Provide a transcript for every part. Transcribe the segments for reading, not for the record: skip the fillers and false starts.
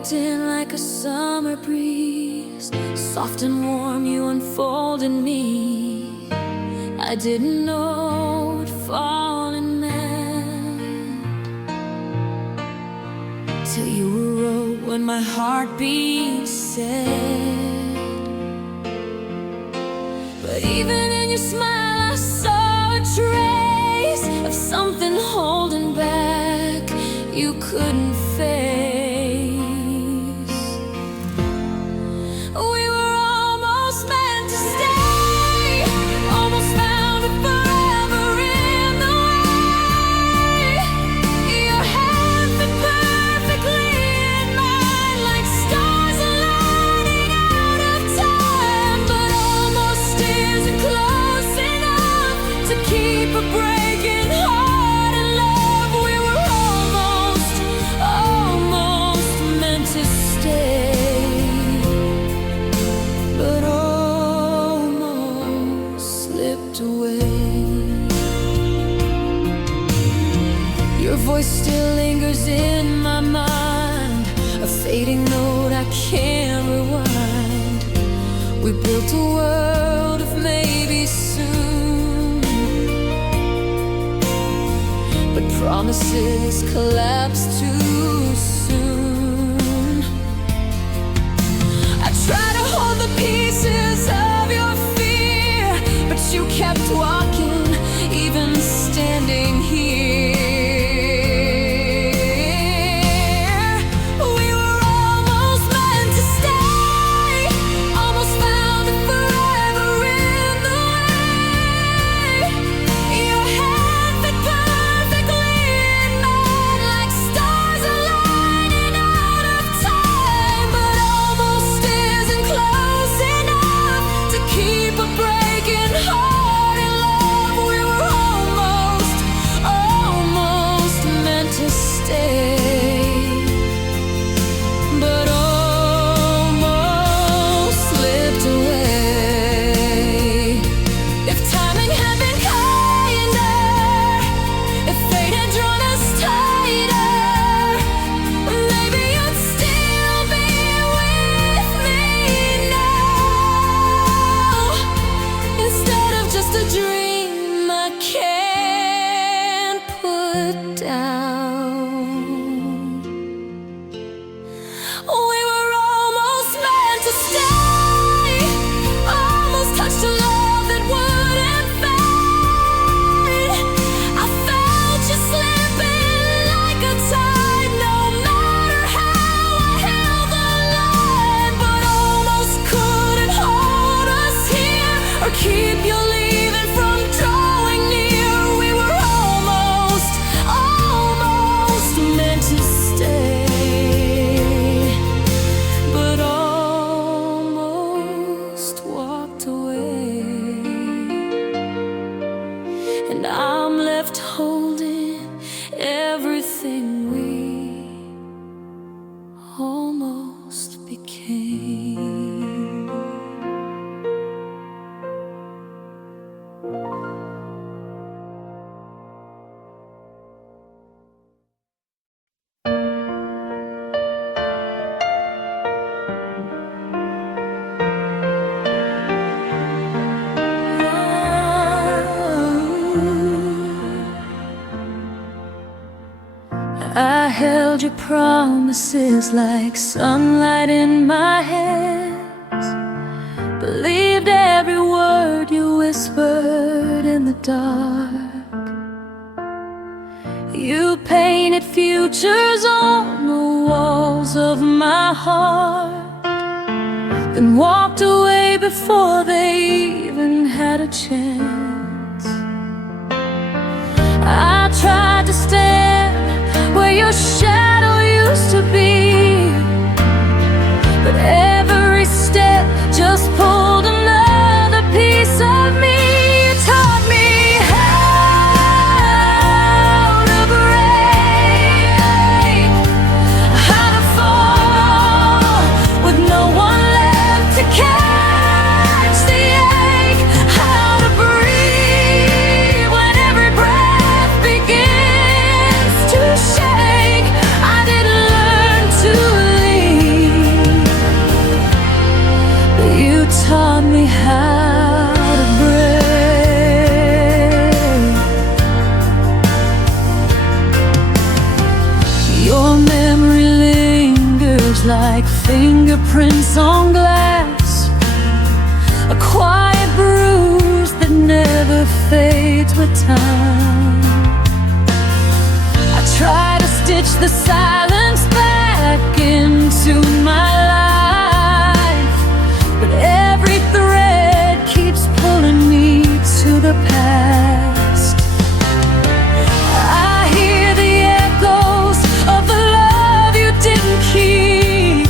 walked in like a summer breeze, soft and warm you unfolded me. I didn't know what falling meant till you wrote when my heartbeat said. But even in your smile I saw a trace of something holding back you couldn't face. We were almost meant to stay, almost found it forever in the way. Your hand fit perfectly in mine, like stars aligning out of time, but almost isn't close enough to keep a breaking heart in love. We were almost meant to stay, but almost slipped away. Your voice still lingers in my mind, a fading note I can't rewind. We built a world of maybe soon, but promises collapse too soon. I tried to hold the pieces of your fear, but you kept walking, even standing here. We were almost meant to stay, almost found it forever in the way. Your hand fit perfectly in mine, like stars aligning out of time, but almost isn't close enough to keep a breaking heart in love. We were almost meant to stay, but almost slipped away. If timing had been kinder, if fate had drawn us tighter, maybe you'd still be with me now, instead of just a dream I can't put down. We were almost meant to stay, almost touched a love that wouldn't fade. I felt you slipping like a tide, no matter how I held the line, but almost couldn't hold us here or keep you leaving from drawing near. We were almost meant to stay, but almost walked away, and I'm left holding everything we almost became. I held your promises like sunlight in my hands, believed every word you whispered in the dark. You painted futures on the walls of my heart, then walked away before they even had a chance. I tried to stand where your shadow used to be, but every step just pulled another piece of me. You taught me how to break, how to fall with no one left to catch the ache, how to breathe when every breath begins to shake. I like fingerprints on glass, a quiet bruise that never fades with time. I try to stitch the silence back into my life, but every thread keeps pulling me to the past. I hear the echoes of the love you didn't keep,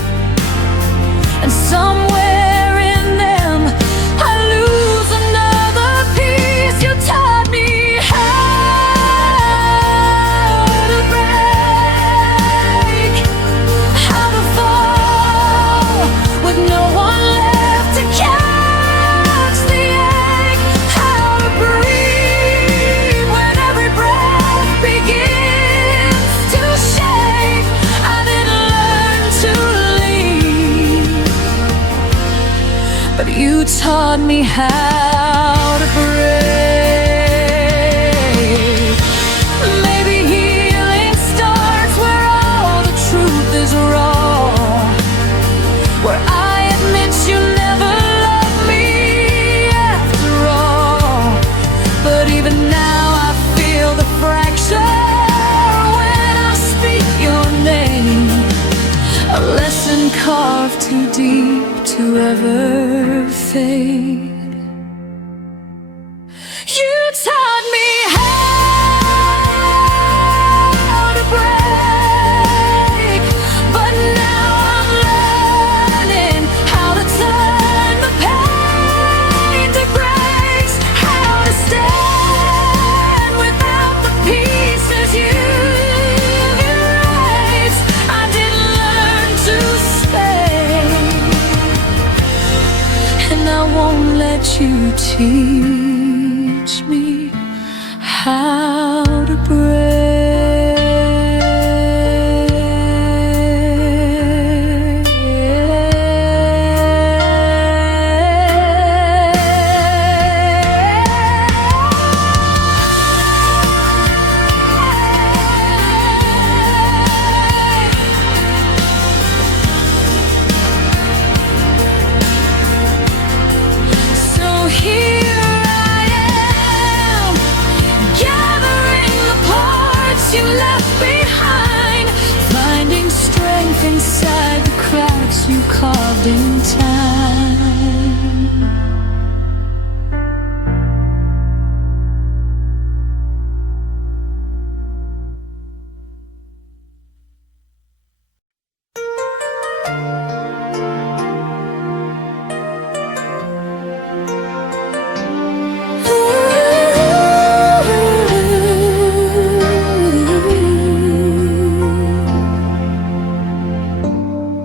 and somewhere in them I lose another piece. You taught me how to break, how to fall with no one left to catch the ache, how to breathe when every breath begins to shake. I didn't learn to leave, but you taught me how to break. Maybe healing starts where all the truth is raw, where I admit you never loved me after all. But even now I feel the fracture when I speak your name, a lesson carved too deep to ever fade. You taught me how to break, but now I'm learning how to turn the pain to grace, how to stand without the pieces you erased. I didn't learn to stay, and I won't let you teach me how to So here I am, gathering the parts you left behind, finding strength inside the cracks you carved in time.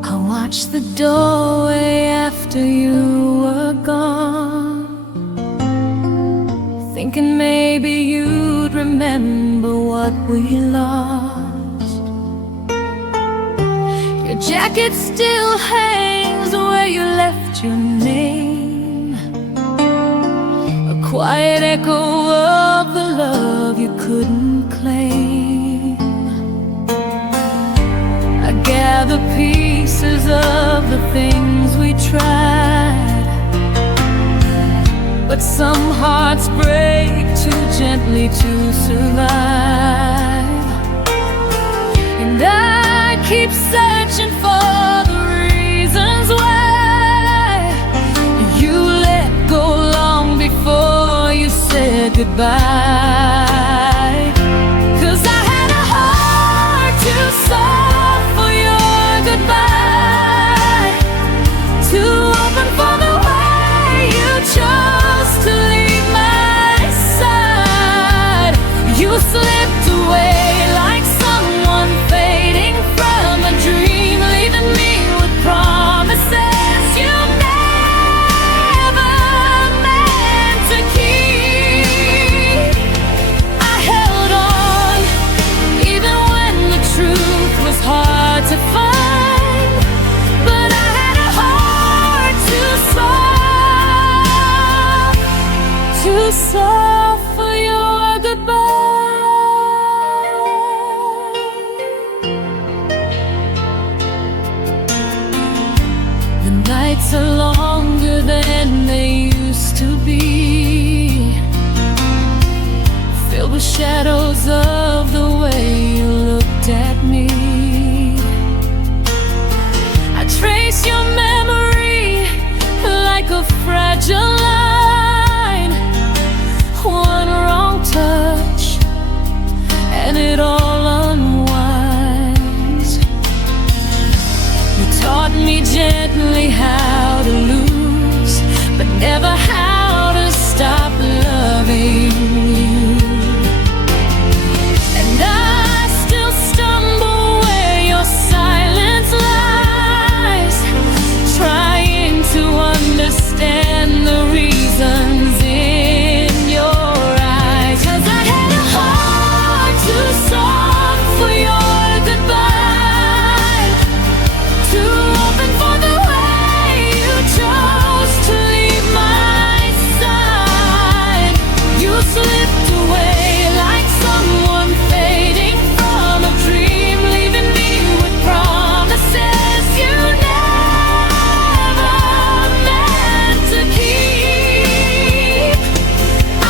I watched the doorway after you were gone, thinking maybe you'd remember what we lost. Your jacket still hangs where you left your name, a quiet echo of the love you couldn't claim. I gather pieces of the things we tried, but some hearts break too gently to survive. And I keep searching for the reasons why you let go long before you said goodbye. 'Cause I had a heart too soft for your goodbye, too open for the way you chose to leave my side. You slipped away like someone fading from a dream, leaving me with promises you never meant to keep. I held on even when the truth was hard to find, but I had a heart too soft for your goodbye. nights are longer than they used to be, filled with shadows of the way you looked at me. I trace your memory like a fragile line. One wrong touch and it all unwinds. You taught me gently how to lose, but never how to stop loving you. And I still stumble where your silence lies, trying to understand the reasons in your eyes. 'Cause I had a heart too soft for your goodbye, too open for the way you chose to leave my side. You slipped away like someone fading from a dream, leaving me with promises you never meant to keep.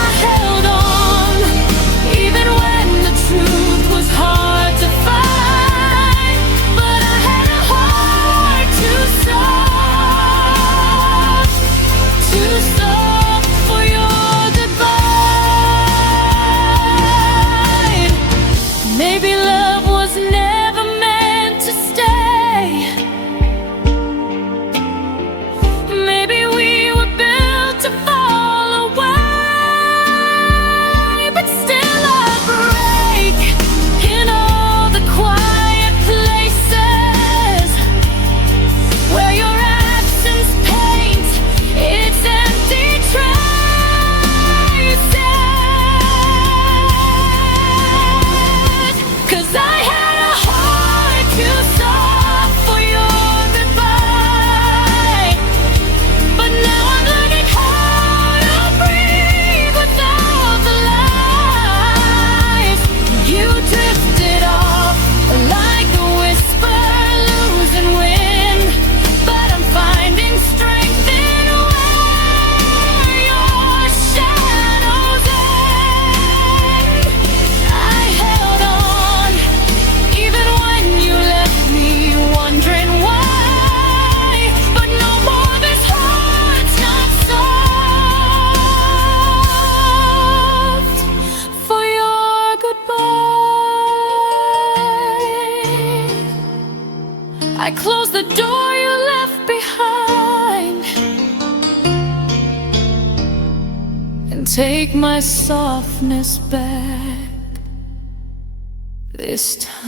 I held on even when the truth was hard to find, but I had a heart too soft for your goodbye. Maybe love was never meant to stay. Maybe we were built to fall away, but still I break in all the quiet places where your absence paints its empty traces. 'Cause I had a heart too soft for your goodbye, but now I'm learning how to breathe without the lies. You drifted off like a whisper losing wind, but I'm finding strength in where your shadows end. I held on even when you left me wondering why, but no more, this heart's not soft for your goodbye. I close the door you left behind and take my softness back this time.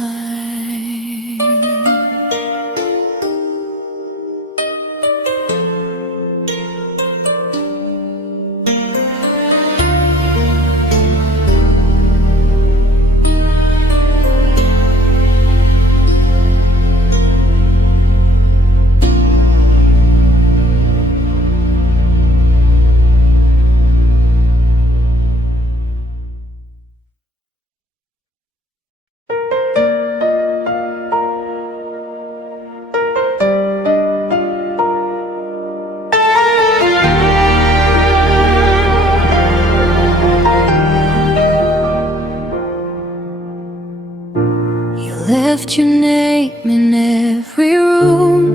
You left your name in every room.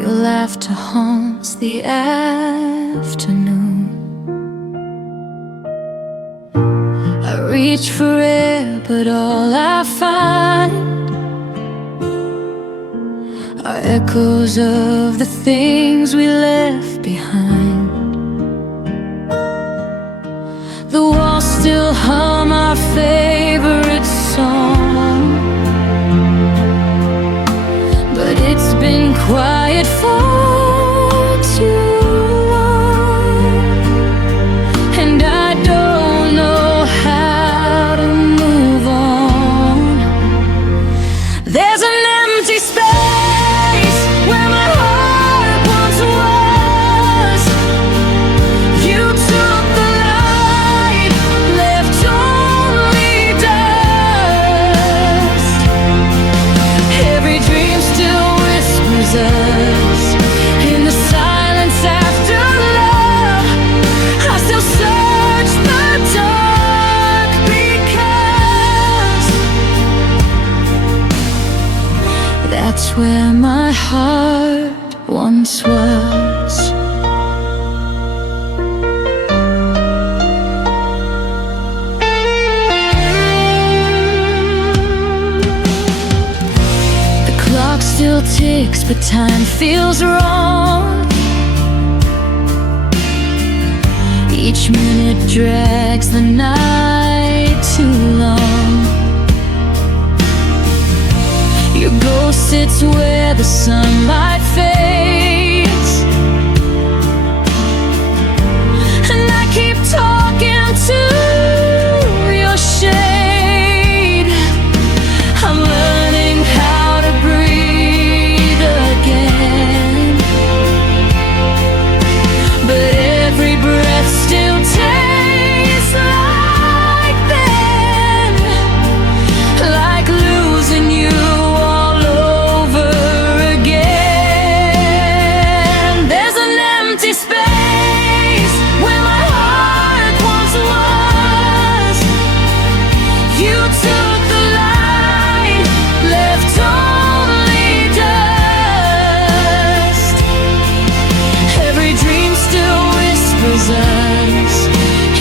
Your laughter haunts the afternoon. I reach for it, but all I find are echoes of the things we left behind. The walls still hum our favorite song, but it's been quiet for too long, and I don't know how to move on. There's an empty space where my heart once was. That's where my heart once was. The clock still ticks, but time feels wrong. Each minute drags the night too long. Your ghost sits where the sunlight fades, and I keep talking to your shade. I'm learning how to breathe again, but every breath still tastes like then, like losing you.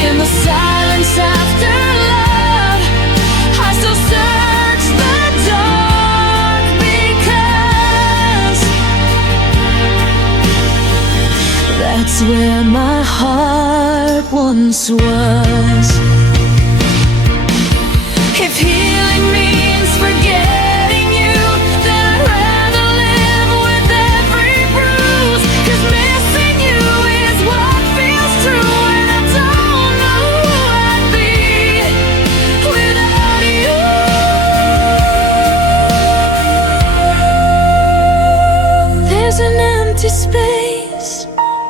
In the silence after love, I still search the dark, because that's where my heart once was. If healing means forgetting you, then I'd rather live with every bruise, 'cause missing you is what feels true. There's an empty space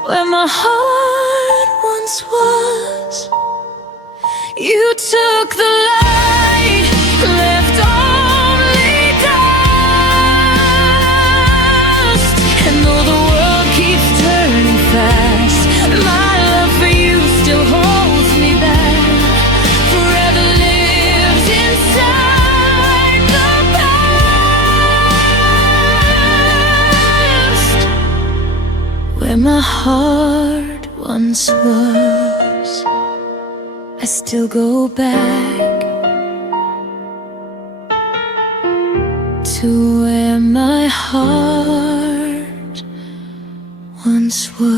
where my heart once was. You took the light, left only dust. And though the world keeps turning fast, my love for you still holds me back. Forever lives inside the past, where my heart once was. I still go back to where my heart once was.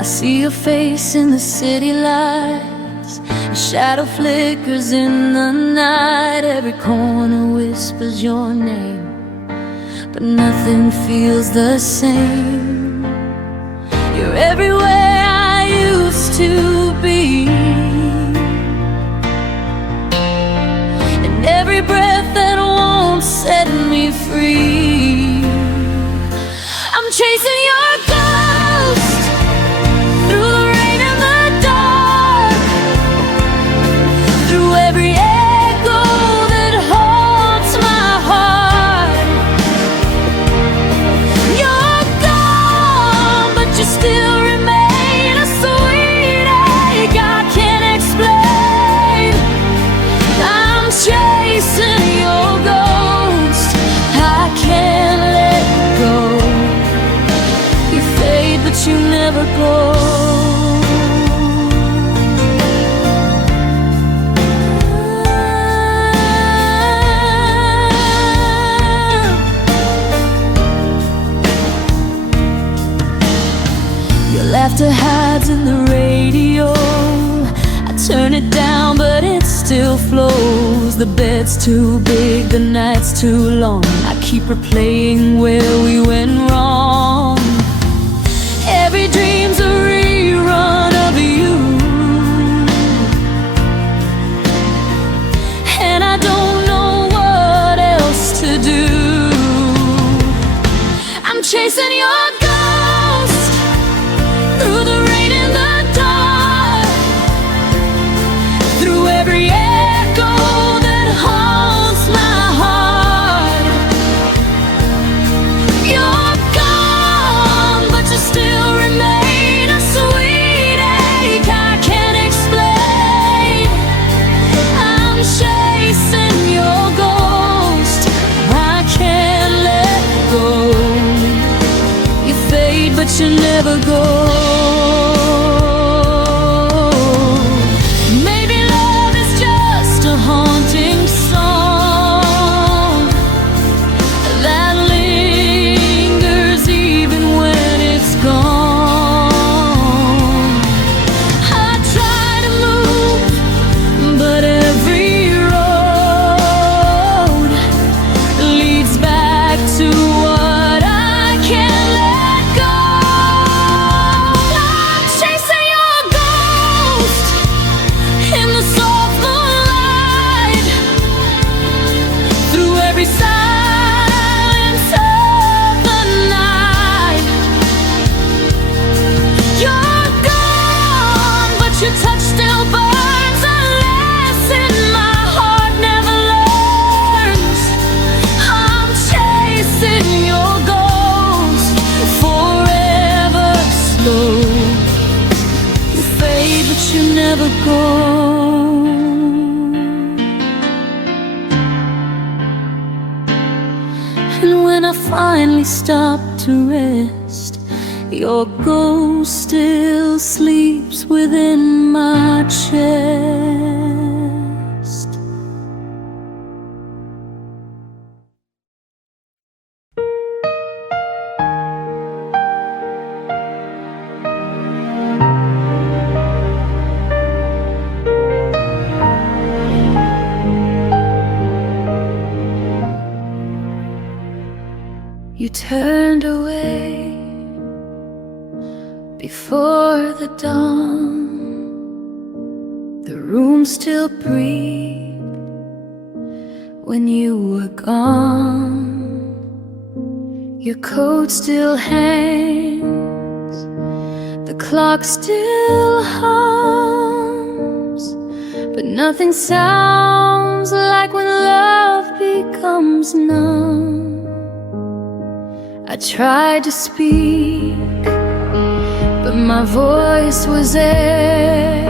I see your face in the city lights, a shadow flickers in the night. Every corner whispers your name, but nothing feels the same. You're everywhere I used to be, and every breath that won't set me free. I'm chasing your ghost through the rain and the dark, through every echo that haunts my heart. You're gone, but you still remain a sweet ache I can't explain. I'm chasing your ghost, I can't let go. You fade, but you never go. Your laughter hides in the radio. I turn it down, but it still flows. The bed's too big, the night's too long. I keep replaying where we went wrong. Every dream's a rerun of you, and I don't know what else to do. I'm chasing your ghost but you never go. Maybe love is just a haunting song that lingers even when it's gone. I try to move, but every road leads back to what I can't let go. I'm chasing your ghost in the soft moonlight, through every silence of the night. You're gone, but your touch still burns a lesson my heart never learns. I'm chasing your ghost forever slow. You fade, but you never go. And when I finally stop to rest, your ghost still sleeps within my chest. You turned away before the dawn. The room still breathed when you were gone. Your coat still hangs, the clock still hums, but nothing sounds like when love becomes numb. I tried to speak, but my voice was air.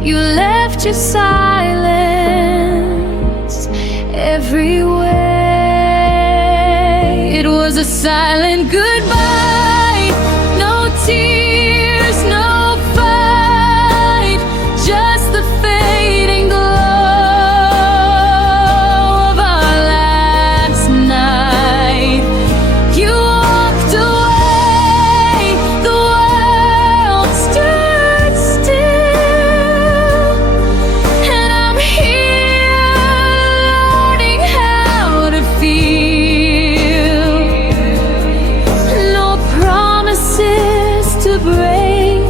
You left your silence everywhere. It was a silent goodbye, no tears, no fight, just the fading glow of our last night. You walked away, the world stood still, and I'm here learning how to feel. No promises to break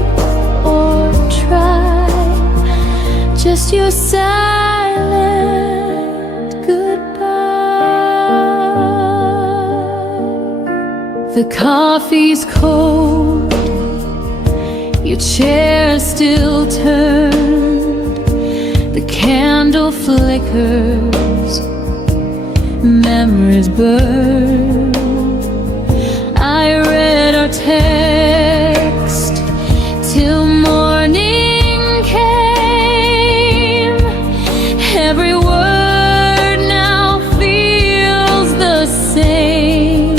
or try, just your silent goodbye. The coffee's cold, your chair still turned, the candle flickers, memories burn. I read our text till morning came. Every word now feels the same.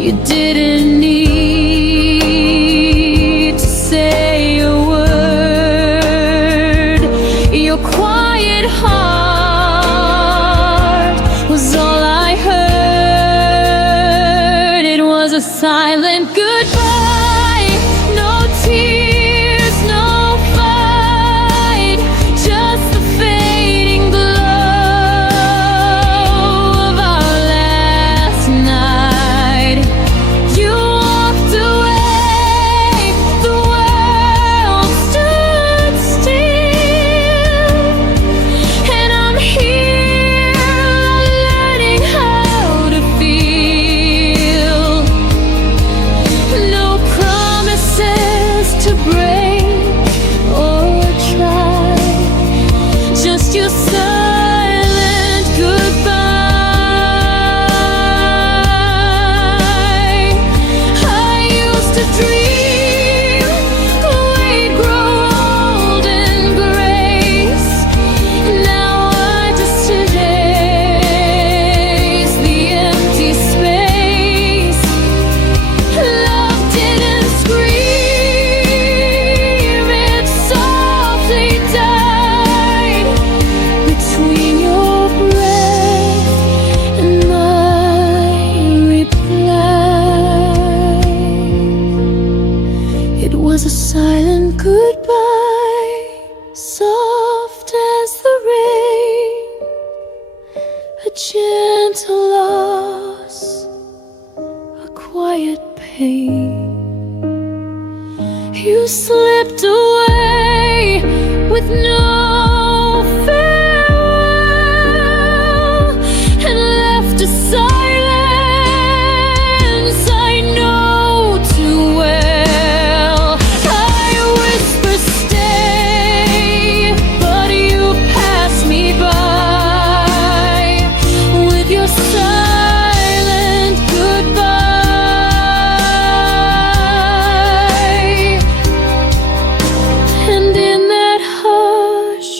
You didn't need to say a word. Your quiet heart was all I heard. It was a silent goodbye, no tears, no fight, just the fading glow of our last night. You walked away, the world stood still, and I'm here learning how to feel. No quiet pain. You slipped away with no farewell and left a silence I know too well. I whisper stay, but you pass me by with your silent goodbye. And in that hush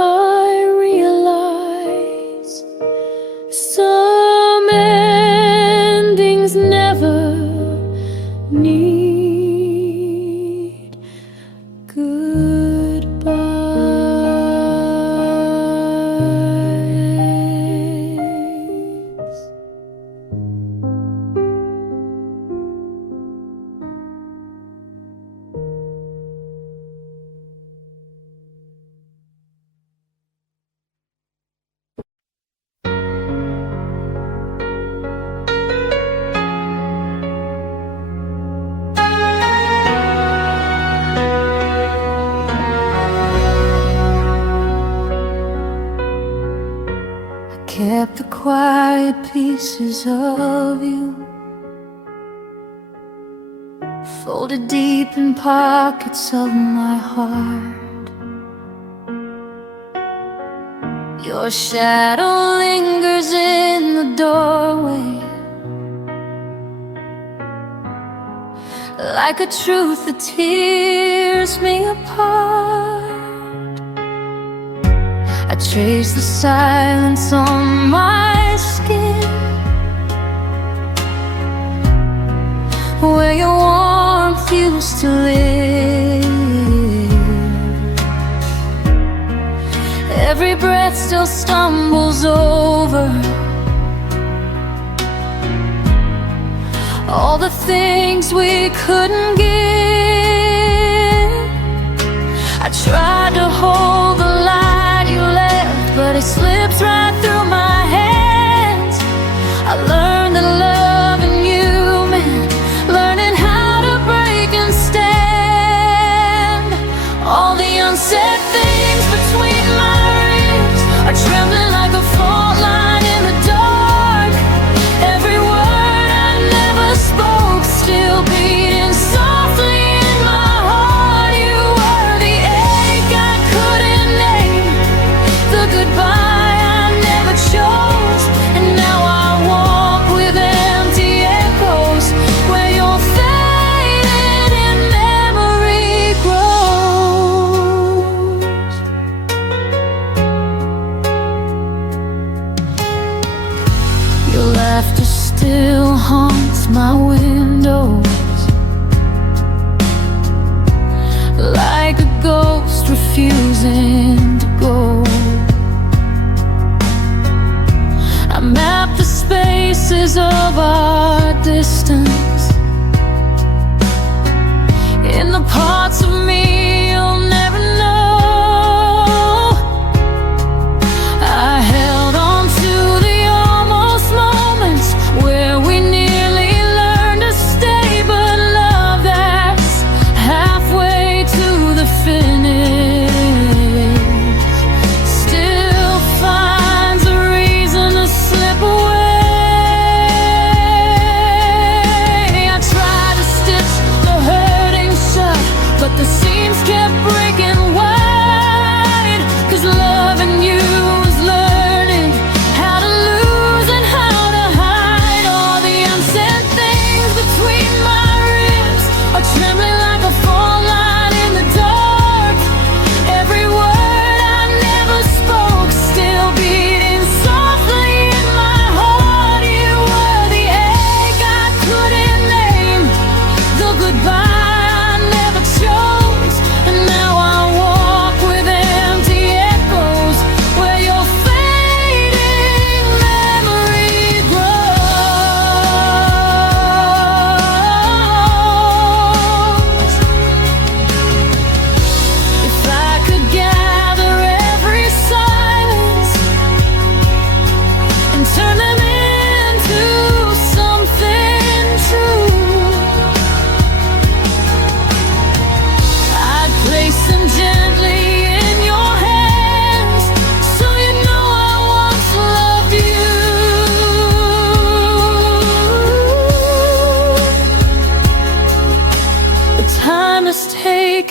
I realize some endings never need goodbyes. Kept the quiet pieces of you folded deep in pockets of my heart. Your shadow lingers in the doorway like a truth that tears me apart. I trace the silence on my skin where your warmth used to live. Every breath still stumbles over all the things we couldn't give. I tried to hold the light you left, but it slips right through my hands. I learned that loving you meant learning how to break and stand. All the unsaid things between my ribs are trembling like a fault line in the dark. Every word I never spoke still beating softly in my heart. You were the ache I couldn't name, the goodbye I never chose, and now I walk with empty echoes where you're faded and memory grows. Your laughter still haunts my windows like a ghost refusing to go. I map the spaces of our distance in the parts of me you'll never know. I held on to the almost moments where we nearly learned to stay, but love that's halfway to the finish still finds a reason to slip away. I try to stitch the hurting shut, but the seam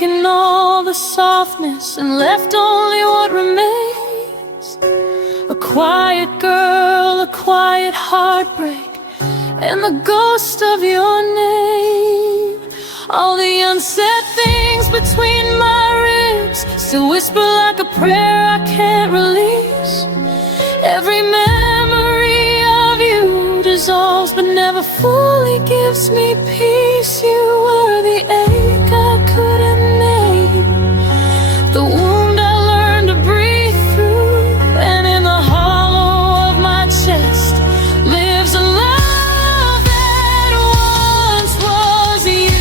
taken all the softness and left only what remains. A quiet girl, a quiet heartbreak, and the ghost of your name. All the unsaid things between my ribs still whisper like a prayer I can't release. Every memory of you dissolves but never fully gives me peace. You were the ache I couldn't name, the wound I learned to breathe through, and in the hollow of my chest lives a love that once was you.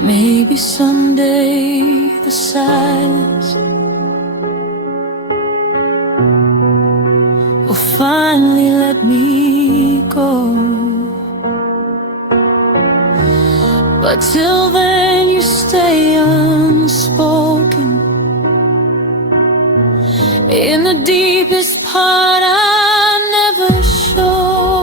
Maybe someday the silence will finally let me go, but till then you stay unspoken in the deepest part I never showed.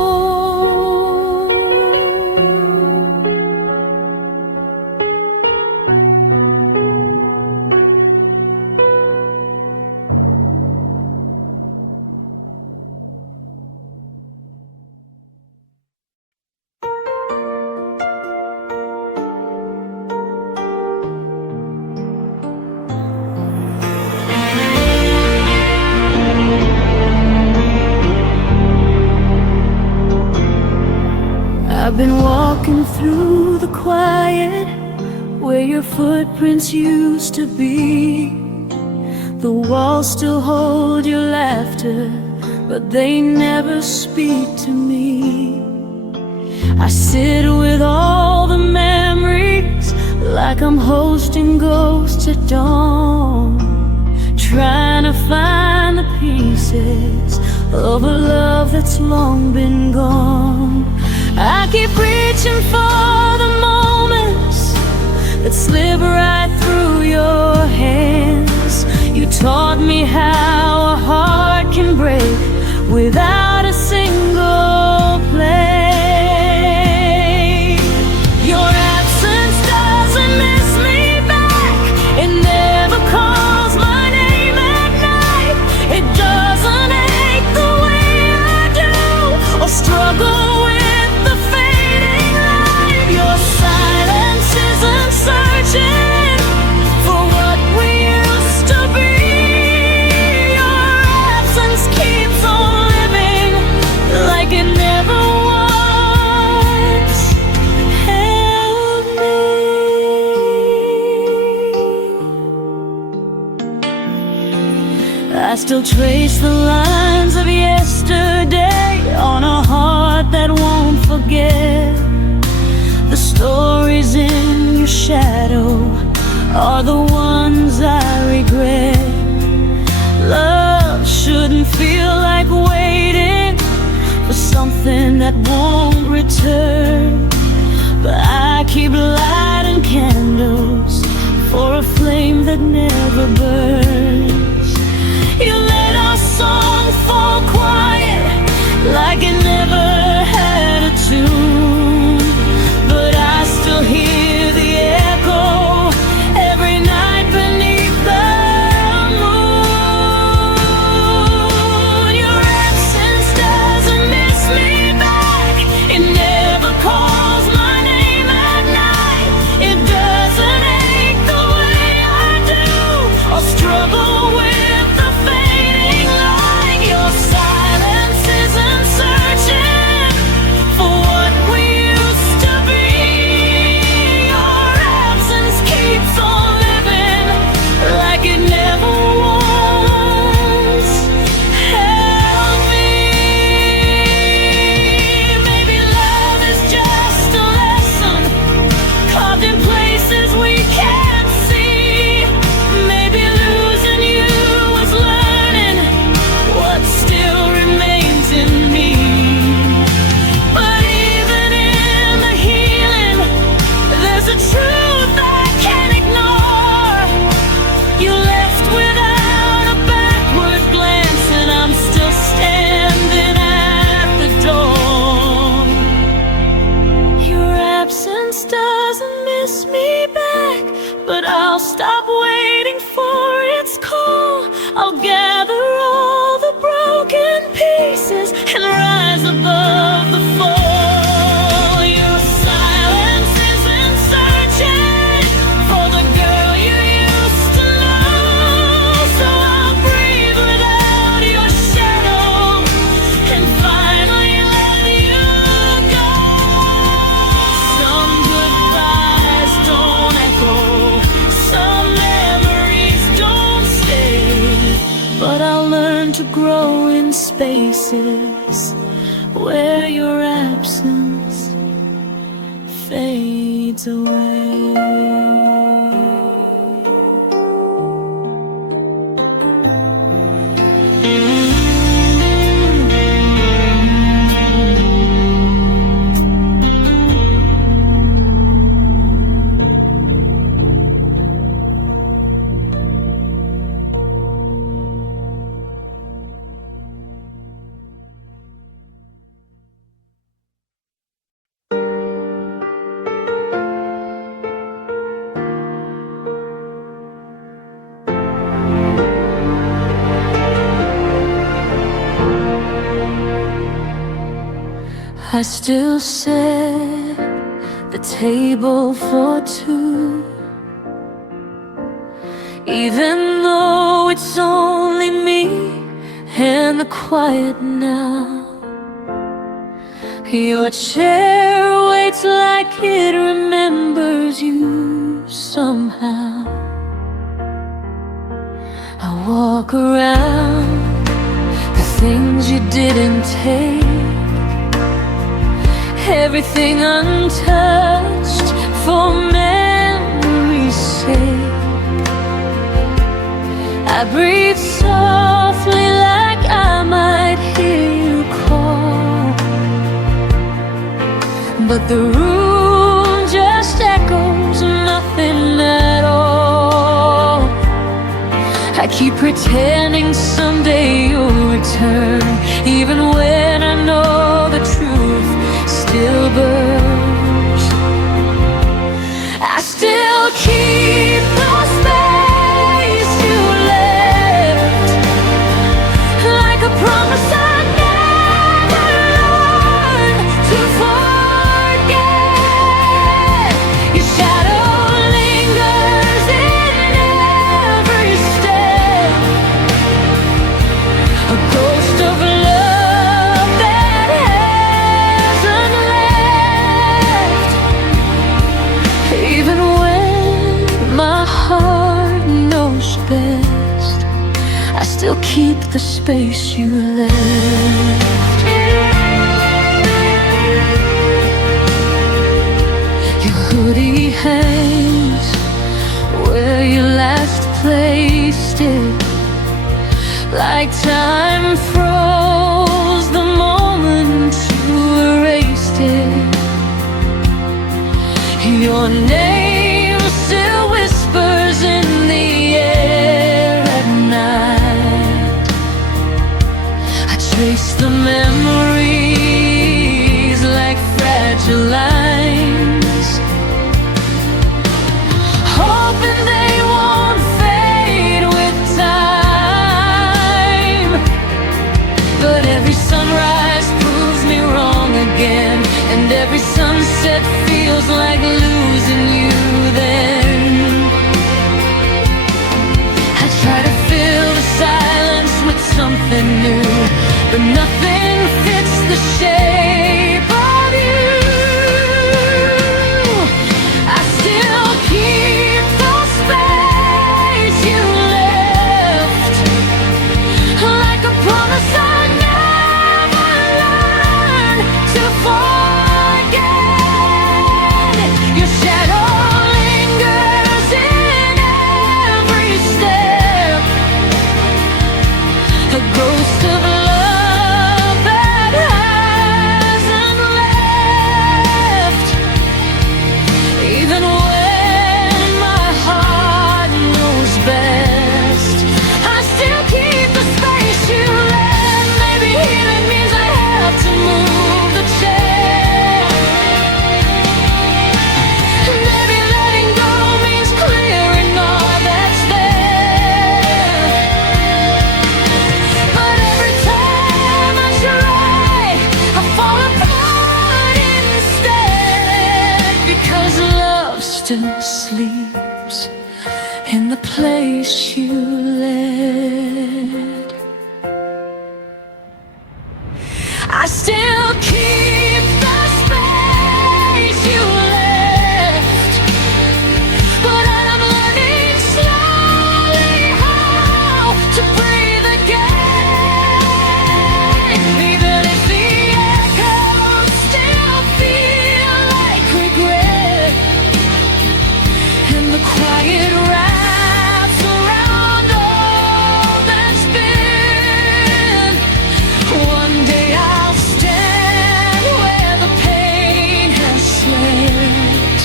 I've been walking through the quiet where your footprints used to be. The walls still hold your laughter, but they never speak to me. I sit with all the memories like I'm hosting ghosts at dawn, trying to find the pieces of a love that's long been gone. I keep reaching for the moments that slip right through your hands. You taught me how a heart can break without a single play. Your absence doesn't miss me back. It never calls my name at night. It doesn't ache the way I do or struggle with your silence isn't searching for what we used to be. Your absence keeps on living like it never once held me. I still trace the lines of yesterday on a heart that won't forget. The stories in your shadow are the ones I regret. Love shouldn't feel like waiting for something that won't return, but I keep lighting candles for a flame that never burns. You let our song fall quiet like it never had a tune, but I still hear the echo every night beneath the moon. Your absence doesn't miss me back. It never calls my name at night. It doesn't ache the way I do or struggle with the fading light. Your silence isn't certain but I'll stop waiting for its call. I'll gather all the broken pieces and rise above the fall. Your silence isn't searching for the girl you used to know, so I'll breathe without your shadow and finally let you go. Some goodbyes don't echo, some memories don't stay, but I'll learn to grow in spaces where your absence fades away. I still set the table for two, even though it's only me and the quiet now. Your chair waits like it remembers you somehow. I walk around the things you didn't take, everything untouched for memory's sake. I breathe softly like I might hear you call, but the room just echoes nothing at all. I keep pretending someday you'll return, even when I know the truth still burns. I still keep the space you left, like a promise I never learned to forget. Your shadow lingers in every step, a ghost of love that hasn't left. Even when my heart knows best, I still keep the space you left. Your hoodie hangs where you last placed it, like time froze the moment you erased it. Your name still whispers in the air at night. I trace the memories like fragile lines, hoping they won't fade with time. But every sunrise proves me wrong again, and every sunset feels like losing you then. I try to fill the silence with something new, but nothing fits the shape of you. I still keep the space you left, like a promise I never learned to forget. Your shadow lingers in every step, a ghost of love that has still sleeps in the place you led. I still keep the space you left, but I'm learning slowly how to breathe again. Even if the echoes still feel like regret, and the quiet wraps around all that's been. One day I'll stand where the pain has slept,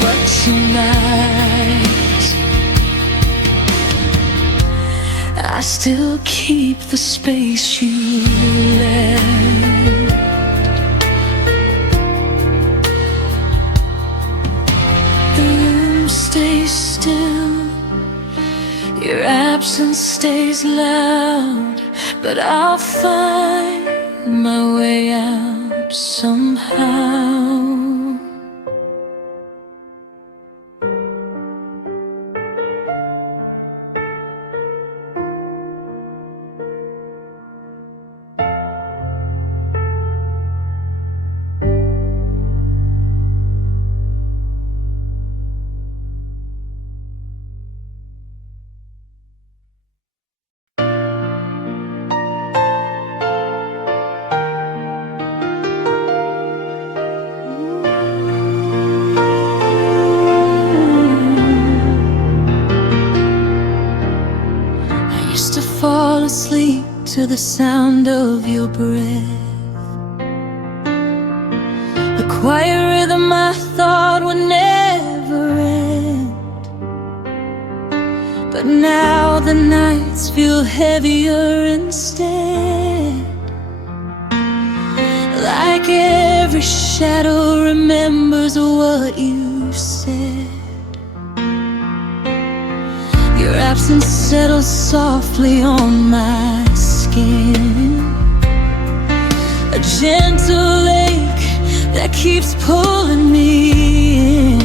but tonight I still keep the space you left. The room stays still, your absence stays loud, but I'll find my way out somehow. Fall asleep to the sound of your breath, the quiet rhythm I thought would never end. But now the nights feel heavier instead, like every shadow remembers what you said. Your absence settles softly on my skin, a gentle ache that keeps pulling me in.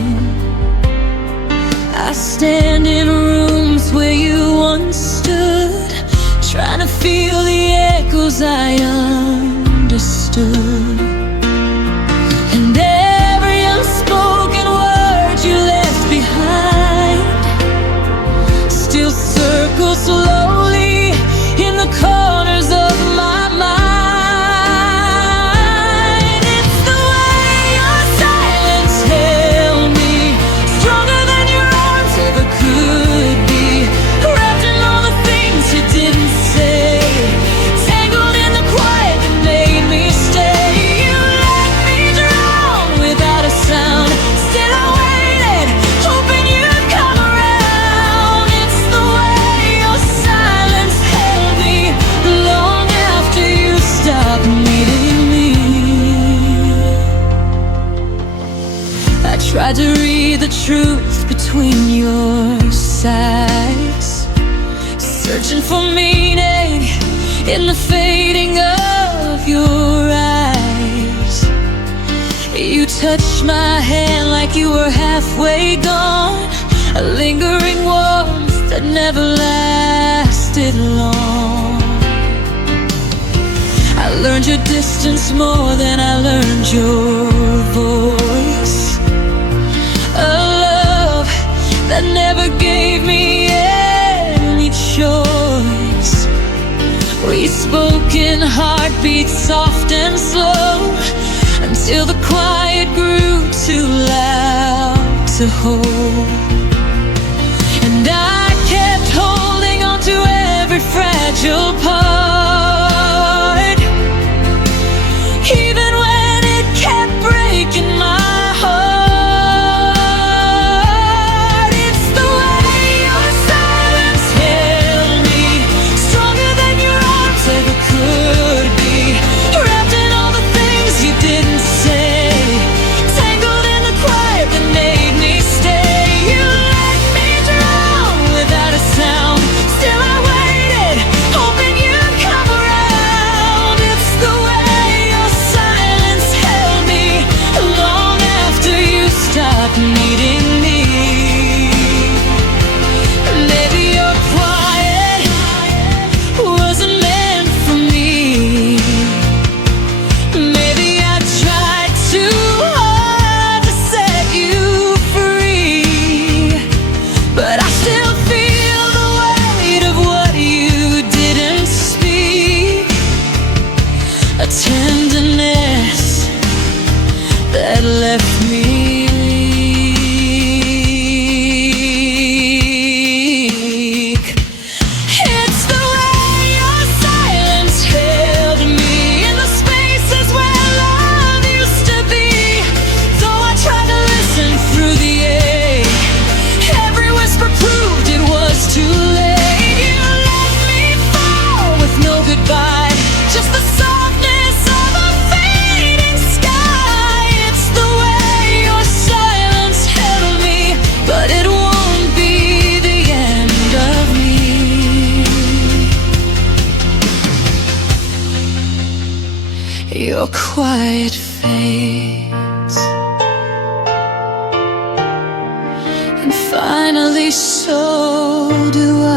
I stand in rooms where you once stood, trying to feel the echoes I understood. And every unspoken word you left behind still circles slowly in the corners of my mind. It's the way your silence held me, stronger than your arms ever could be, wrapped in all the things you didn't say, tangled in the quiet that made me stay. You let me drown without a sound, still I waited, hoping you'd come around. It's the way your silence held me long after you stopped needing me. I tried to read the truth between your sighs, searching for meaning in the fading of your eyes. You touched my hand like you were halfway gone, a lingering warmth that never lasted long. I learned your distance more than I learned your voice, a love that never gave me any choice. We spoke in heartbeats soft and slow, until the quiet grew too loud to hold. And I kept holding on to every fragile part, even when it kept breaking my heart. It's the way your silence held me, stronger than your arms ever could be, wrapped in all the things you didn't say, tangled in the quiet that made me stay. You let me drown without a sound, still I waited, hoping you'd that left me weak. It's the way your silence held me in the spaces where love used to be. Though I tried to listen through the ache, every whisper proved it was too late. You let me fall with no goodbye, just the softness of a fading sky. It's the way your silence held me, but it won't be the end of me. Your quiet fades, and finally so do I.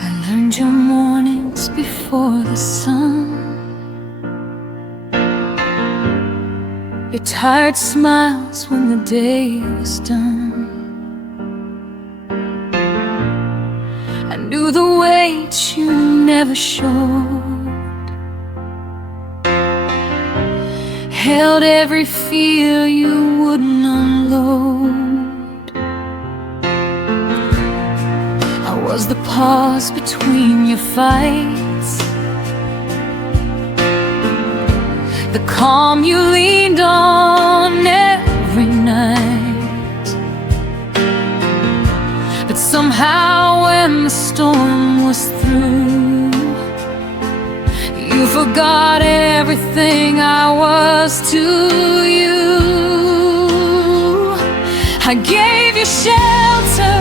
I learned your mornings before the sun, your tired smiles when the day was done. I knew the weight you never showed, held every fear you wouldn't unload. I was the pause between your fights, the calm you leaned on every night. But somehow when the storm was through, you forgot everything I was to you. I gave you shelter,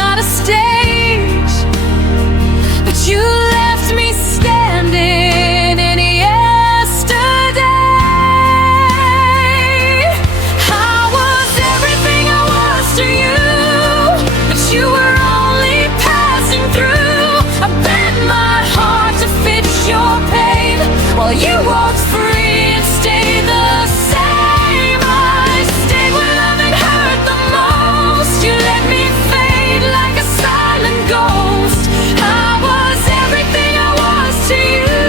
not a stage, but you left me standing in yesterday. I was everything I was to you, but you were only passing through. I bent my heart to fit your pain, while you walked free and stayed the same. I stayed when love had hurt the most. You let me fade like a silent ghost. I was everything I was to you,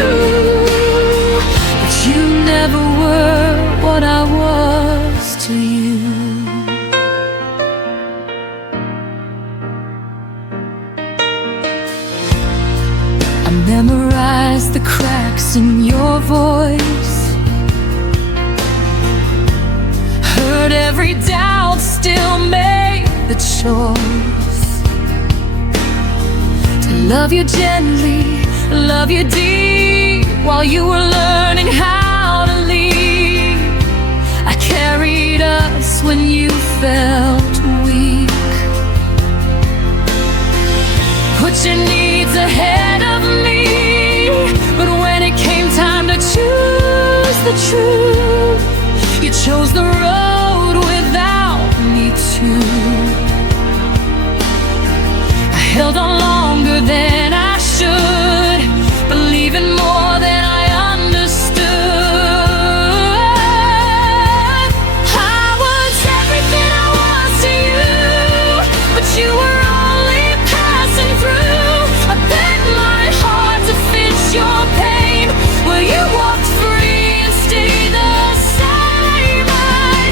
but you never were what I was to you. I memorized the cracks in your voice, heard every doubt, still made the choice to love you gently, love you deep, while you were learning how to lead. I carried us when you felt weak, put your needs ahead of me. But when it came time to choose the truth, you chose the road without me too. I held on longer than I should, believing more than I understood. I was everything I was to you, but you were only passing through. I bent my heart to fit your pain, well you walked free and stayed the same. I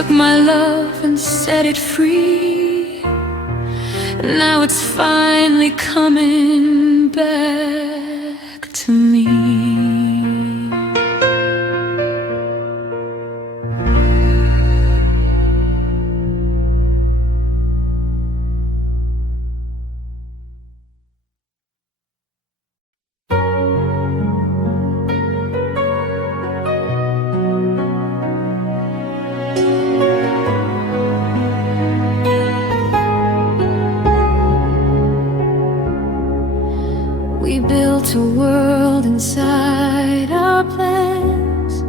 took my love and set it free. Now it's finally coming back to me. We built a world inside our plans,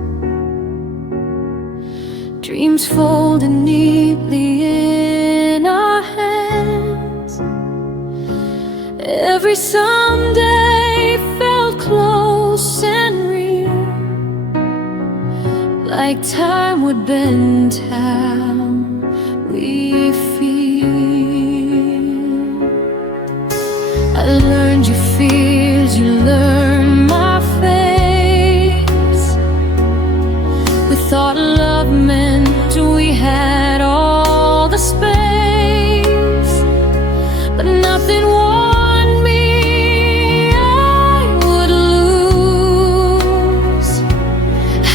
dreams folded neatly in our hands. Every someday felt close and real, like time would bend how we feel. I learned your fears, you learned my face. We thought love meant we had all the space, but nothing warned me I would lose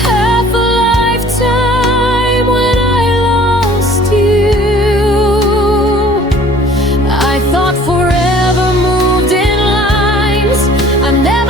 half a lifetime when I lost you. I thought forever moved in lines I never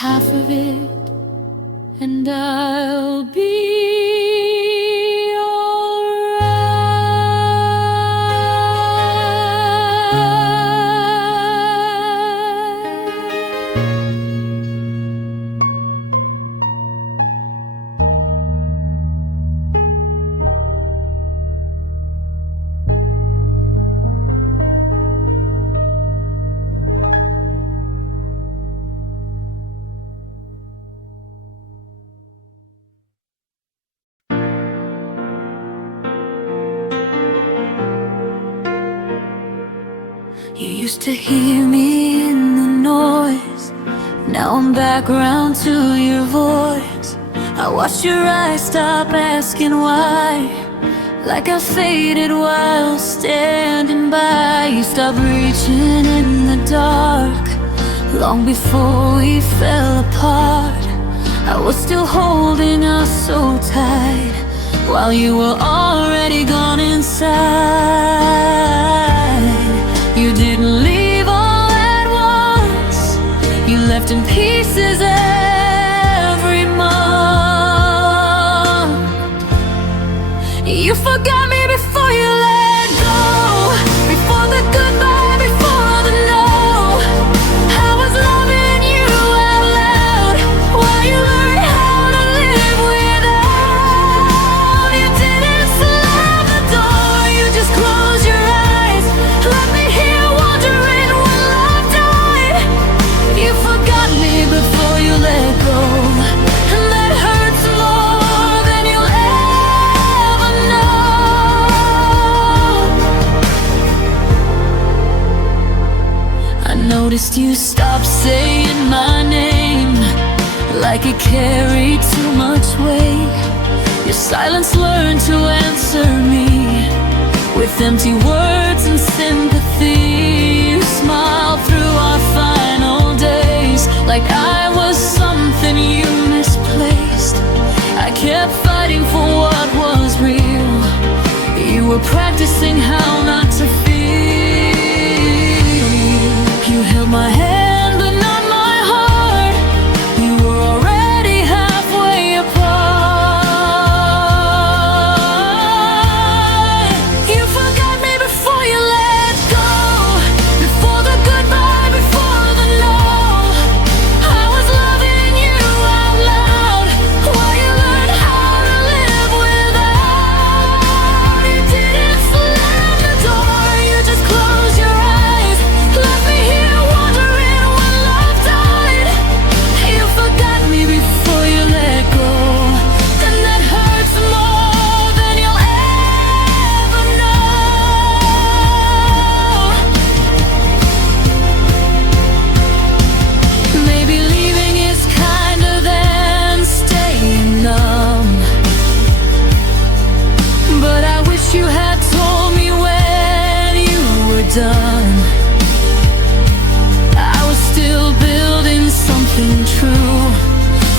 half of it, and I'll be You used to hear me in the noise. Now I'm back around to your voice. I watched your eyes stop asking why, like I faded while standing by. You stopped reaching in the dark long before we fell apart. I was still holding us so tight while you were already gone inside. You didn't leave all at once. You left in pieces every month. You forgot me before you let go, before the goodbye, before the no. I was loving you out loud while you learned how to live without. You didn't slam the door, you just closed your eyes. Let me hear wondering when love died. You forgot me before you let go, and that hurts more than you'll ever know. I noticed you stopped saying my name like it carried too much weight. Your silence learned to answer me with empty words and sympathy. You smiled through our final days like I was something you misplaced. I kept fighting for what was real. You were practicing how not to feel. You held my hand but not my heart. You were already halfway apart. You forgot me before you let go, before the goodbye, before the no. I was loving you out loud while you learned how to live without. You didn't slam the door, you just closed your eyes. Let me hear wondering when love died. You forgot me before you let go, and that hurts more than you'll ever know. Maybe leaving is kinder than staying numb, but I wish you had told me when you were done. I was still building something true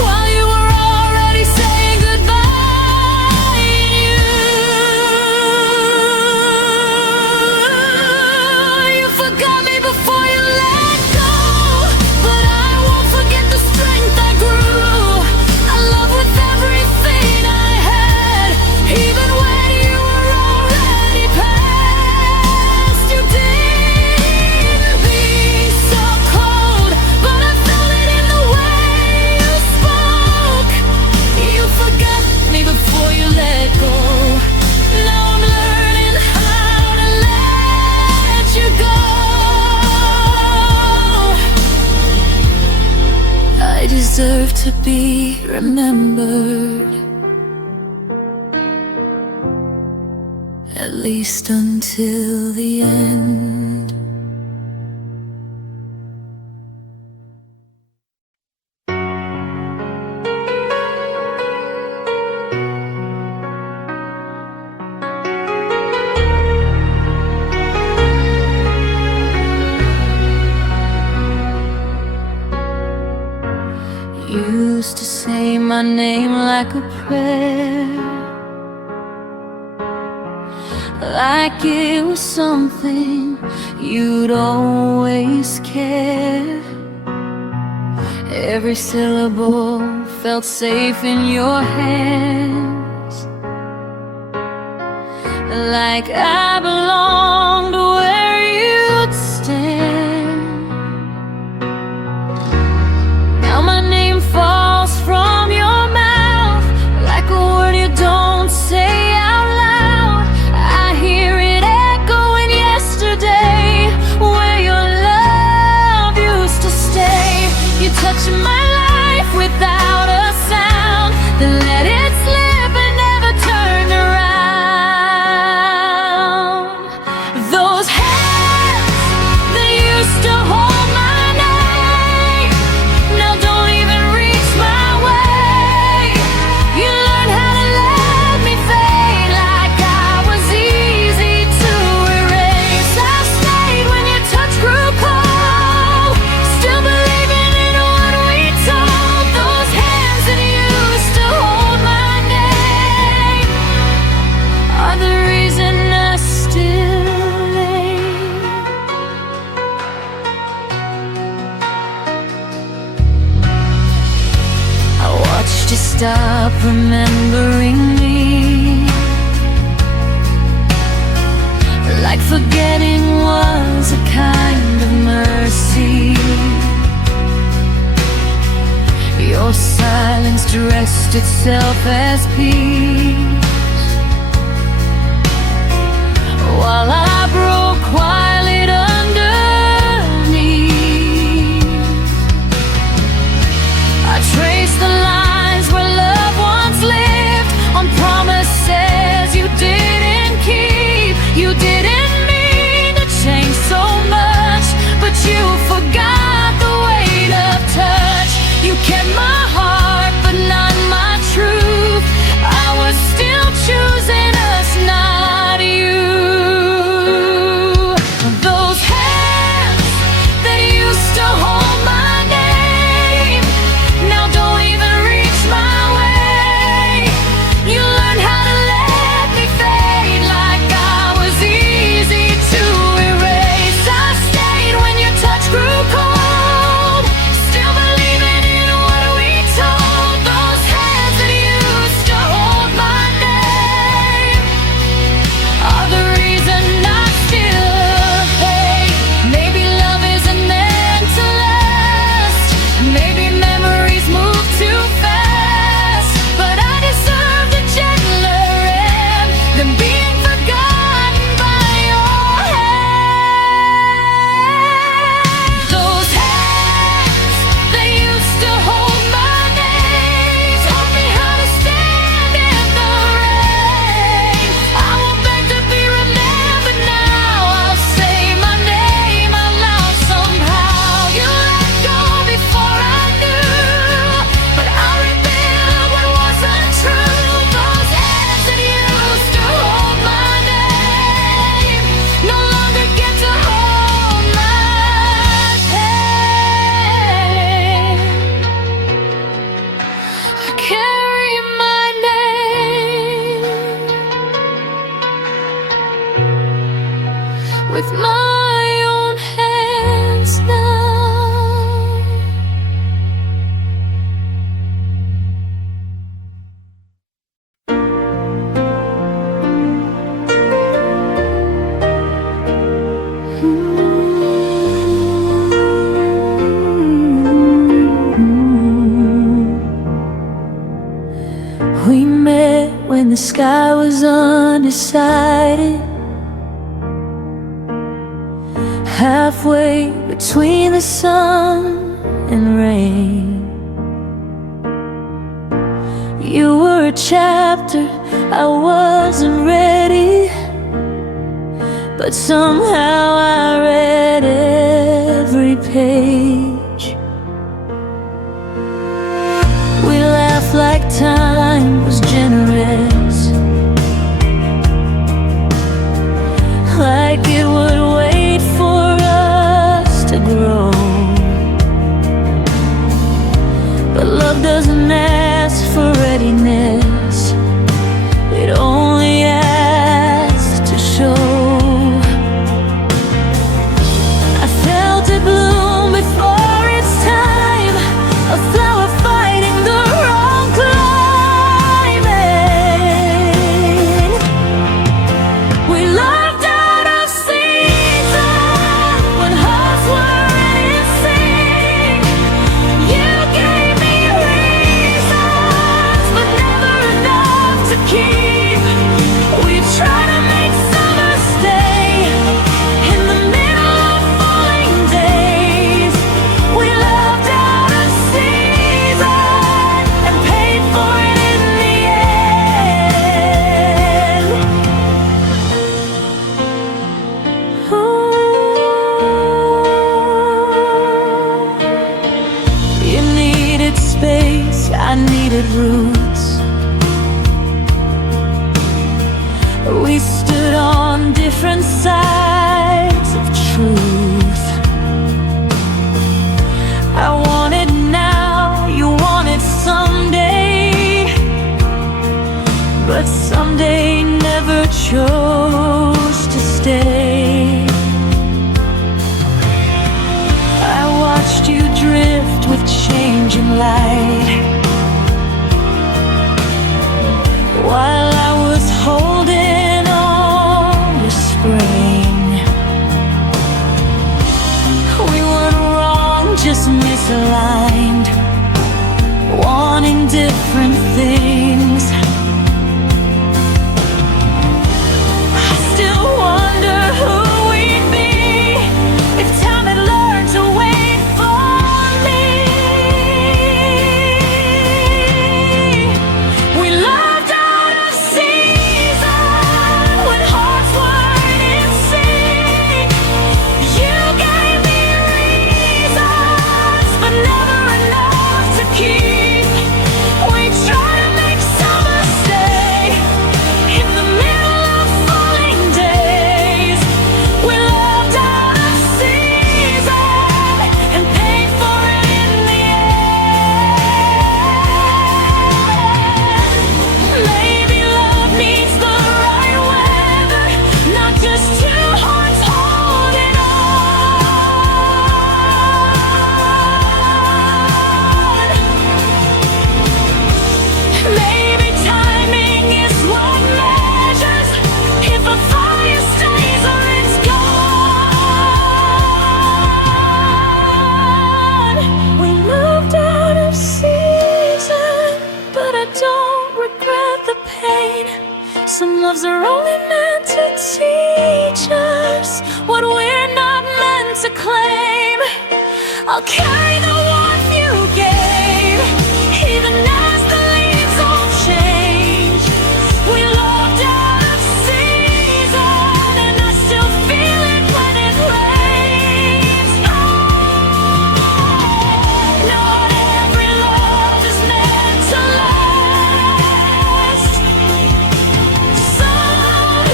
while you were already saying goodbye. You forgot me before you let go, but I won't forget the strength I grew. I love with everything I had, even when you were already past. You didn't be so cold, but I felt it in the way you spoke. You forgot me before you let go. Now I'm learning how to let you go. I deserve to be remembered, at least until the end. You used to say my name like a prayer, like it was something you'd always care. Every syllable felt safe in your hands, like I belonged where you'd stand. Now my name falls from your mouth like a word you don't say out loud. I hear it echoing yesterday, where your love used to stay. You touch my life without a sound, then let it slip and never turn around. Those hands that used to hold my name now don't even reach my way. You learned how to let me fade like I was easy to erase. I stayed when your touch grew cold, still believing in what we told. Those hands that used to hold my name are the reason I still lay. I watched you stop remembering me, like forgetting was a kind of mercy. Your silence dressed itself as peace, while I broke quiet underneath. I traced the lines where love once lived, on promises you didn't keep. You didn't mean to change so much, but you forgot the weight of touch. You kept my heart, but not my truth. I was still choosing us, not you. Those hands that used to hold my name now don't even reach my way. You learned how to let me fade like I was easy to erase. I stayed when your touch grew cold, still believing in what we told. Those hands that used to hold my name are the reason I still hate. Maybe love isn't meant to last, maybe memories move too fast, but I deserve the gentler end than being forgotten by your hand. Those hands that used to hold my name taught me how to stand in the rain. I won't beg to be remembered now, I'll say my name out loud somehow. You let go before I knew, but I rebuild what wasn't true. Those hands that used to hold my name no longer get to hold my pain. I carry my name with my own hands now. We met when the sky was undecided, halfway between the sun and rain. You were a chapter I wasn't ready, but somehow I read every page. We laughed like time was generous, like it would wait for us to grow. But love doesn't ask for readiness, it only asks to show. I felt it bloom before its time, I needed roots. We stood on different sides of truth. I want it now, you want it someday, but someday never chose to stay. I watched you drift with changing light, while I was holding on to spring. We weren't wrong, just misaligned, wanting different things. I still wonder who we'd be if time had learned to wait for me. We loved out of season when hearts weren't in sync. You gave me reasons, but never enough to keep. We tried to make summer stay in the middle of falling days. We loved out of season and paid for it in the end. Maybe love needs the right weather, not just two hearts holding on. Maybe timing is what measures if a fire stays or it's gone. We moved out of season, but I don't regret the pain. Some loves are only meant to teach us what we're not meant to claim. I'll carry the warmth you gave, even as the leaves all change. We loved out of season, and I still feel it when it rains. Not every love is meant to last. Some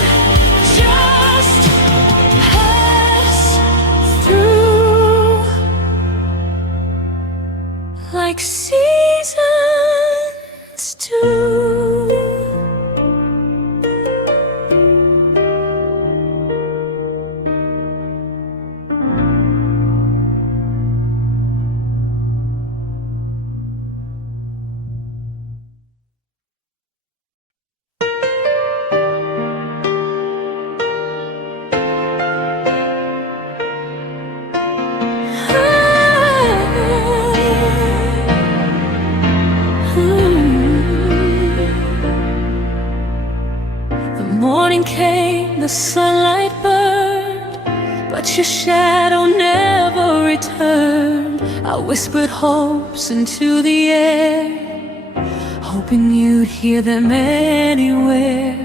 just pass through like seasons do. The morning came, the sunlight burned, but your shadow never returned. I whispered hopes into the air, hoping you'd hear them anywhere.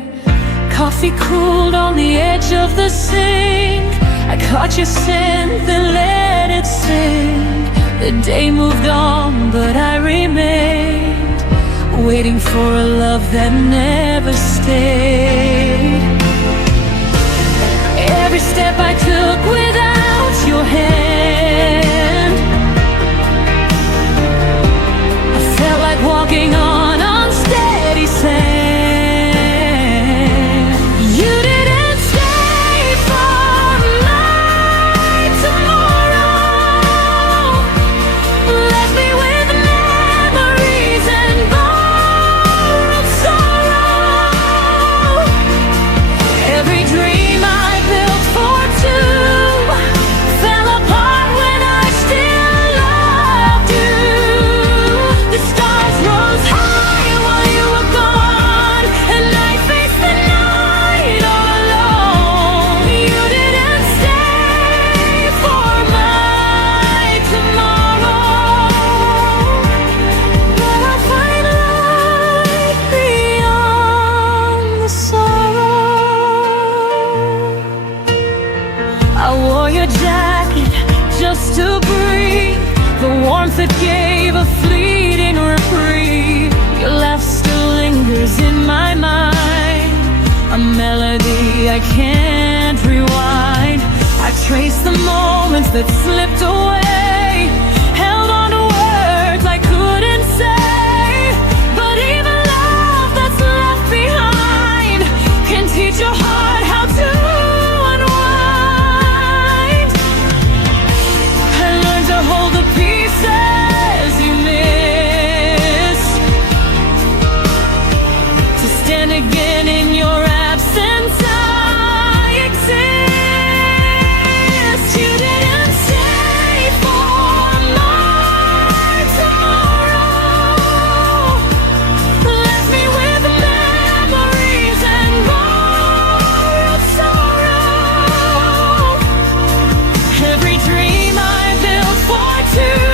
Coffee cooled on the edge of the sink. I caught your scent, then let it sink. The day moved on, but I remained, waiting for a love that never stayed. Every step I took without your hand, I felt like walking on unsteady sand. You didn't stay for my tomorrow, left me with memories and borrowed sorrow. Every dream I built for two that slipped away, held on to words I couldn't say. But even love that's left behind can teach your heart how to unwind. I learned to hold the pieces you missed, to stand again in your absence. I exist. You didn't stay for my tomorrow. Left me with memories and borrowed sorrow. Every dream I built for two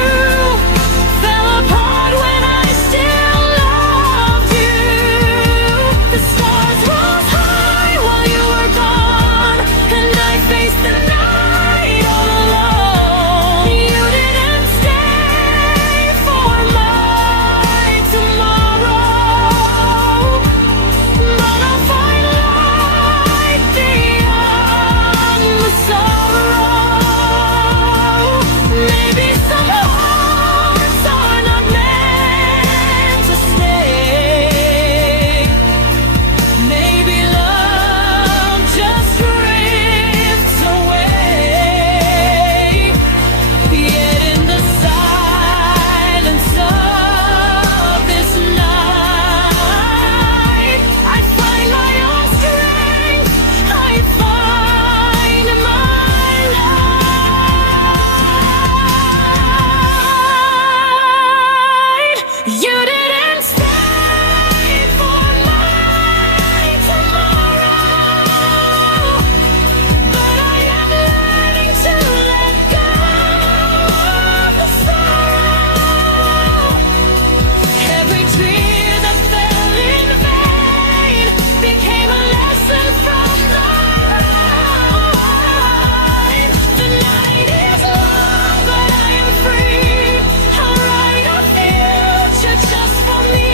fell apart when I still loved you. The stars rose high while you were gone, and I faced the night all alone. You didn't stay for my tomorrow, but I'll find light beyond the sorrow. Maybe some hearts are not meant to stay. Maybe love just drifts away. Yet in the silence of this night, I find my own strength. I find my light. You didn't stay for my tomorrow, but I am learning to let go of the sorrow. Every tear that fell in vain became a lesson from the ride. The night is long, but I am free. I'll write a future just for me.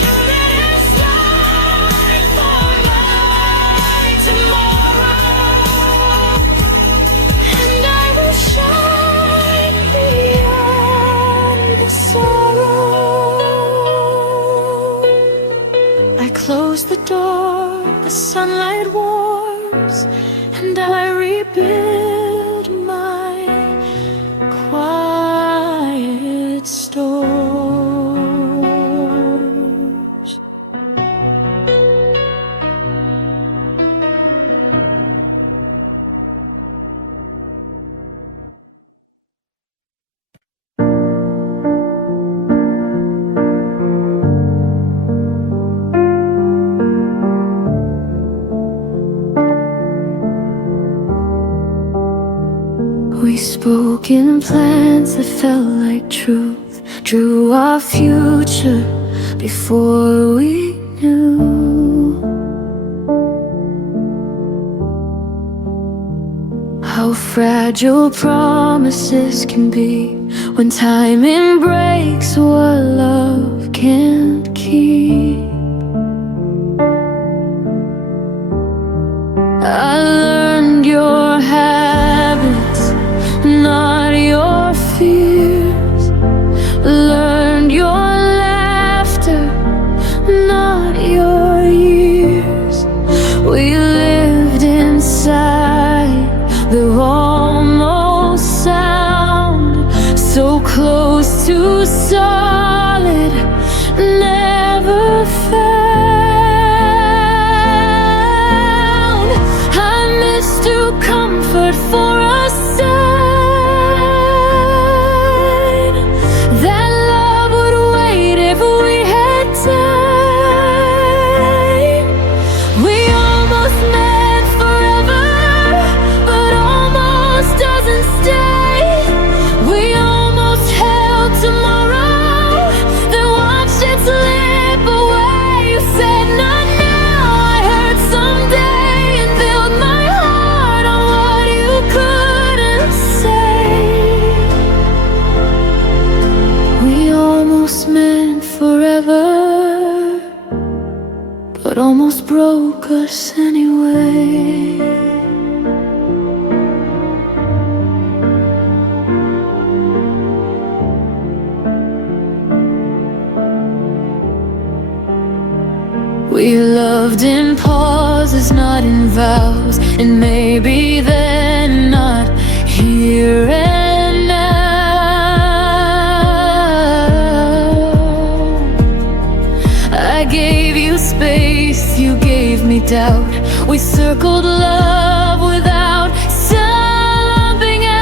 You didn't stay for my tomorrow, and I will shine beyond the sorrow. I close the door, the sunlight warms, and I rebuild my quiet stores. We spoke in plans that felt like truth, drew our future before we knew how fragile promises can be when timing breaks what love can't keep. I learned your habits, not your fears. Learned your laughter, not your years. We lived inside the almost sound, so close to solid, never found. I missed to comfort for a sign that love would wait if we had time. We almost met forever, but almost doesn't stay. We almost held tomorrow, then watched it slip away. You said not now, I heard someday, and built my heart on what you couldn't say. We almost meant forever, but almost broke us anyway. We loved in pauses, not in vows, and maybe they're not here and now. I gave you space, you gave me doubt. We circled love without something out.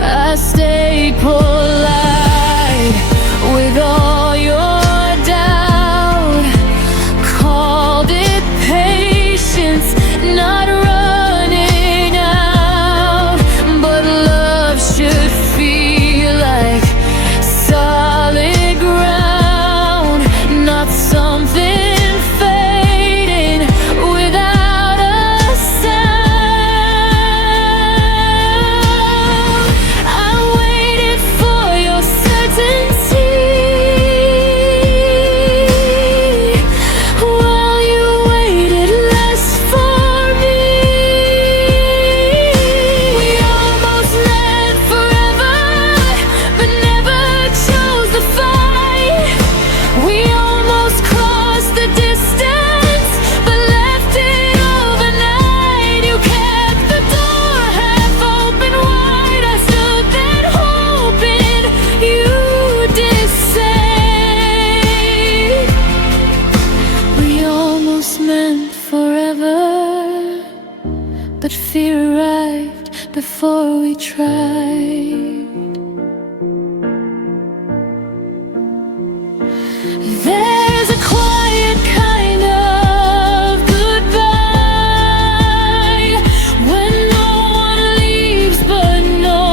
I stayed polite with all your doubt. Called it patience, not running out. But love should feel like solid ground, not something fading without a sound. I waited for your certainty while you waited less for me. We almost lived forever, but never chose the fight. We almost crossed the distance, but left it overnight. You kept the door half open wide. I stood there hoping you'd decide. We almost meant forever, but fear arrived before we tried. There's a quiet kind of goodbye when no one leaves but no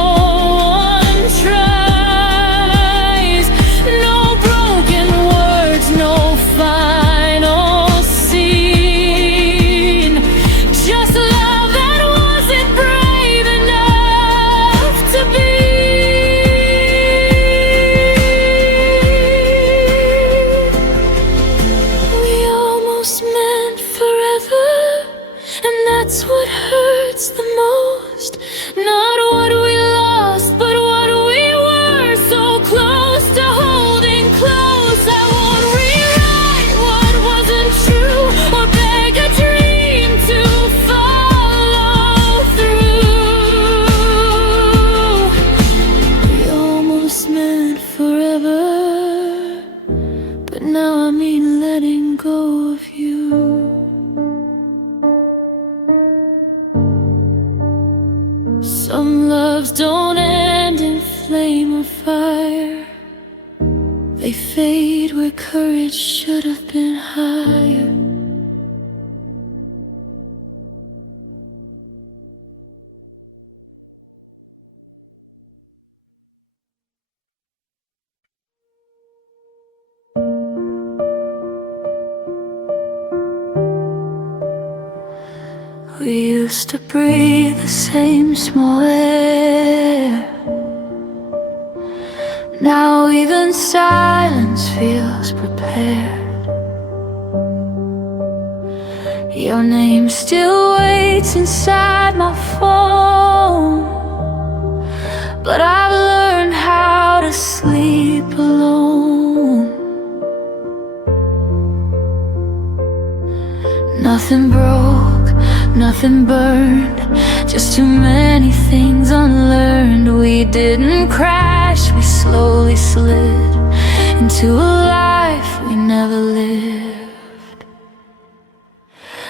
one tries. No broken words, no final scene. Just love that wasn't brave enough to be. We almost meant forever, and that's what hurts the most. Not what we lost, but what we were. So close to holding close. I won't rewrite what wasn't true or beg a dream to follow through. We almost meant forever, but now I mean letting go of you. Some loves don't end in flame or fire. They fade where courage should have been higher. We used to breathe the same small air. Now even silence feels prepared. Your name still waits inside my phone, but I've learned how to sleep alone. Nothing broke, nothing burned, just too many things unlearned. We didn't crash, we slowly slid into a life we never lived.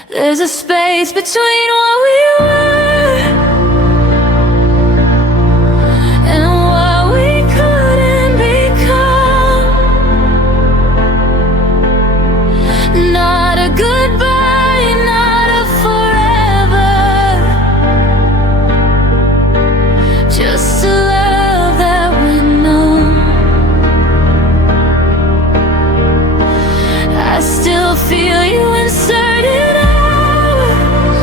There's a space between what we were and what we couldn't become. Not a goodbye, not a forever, just a love that went numb. I still feel you inserted hours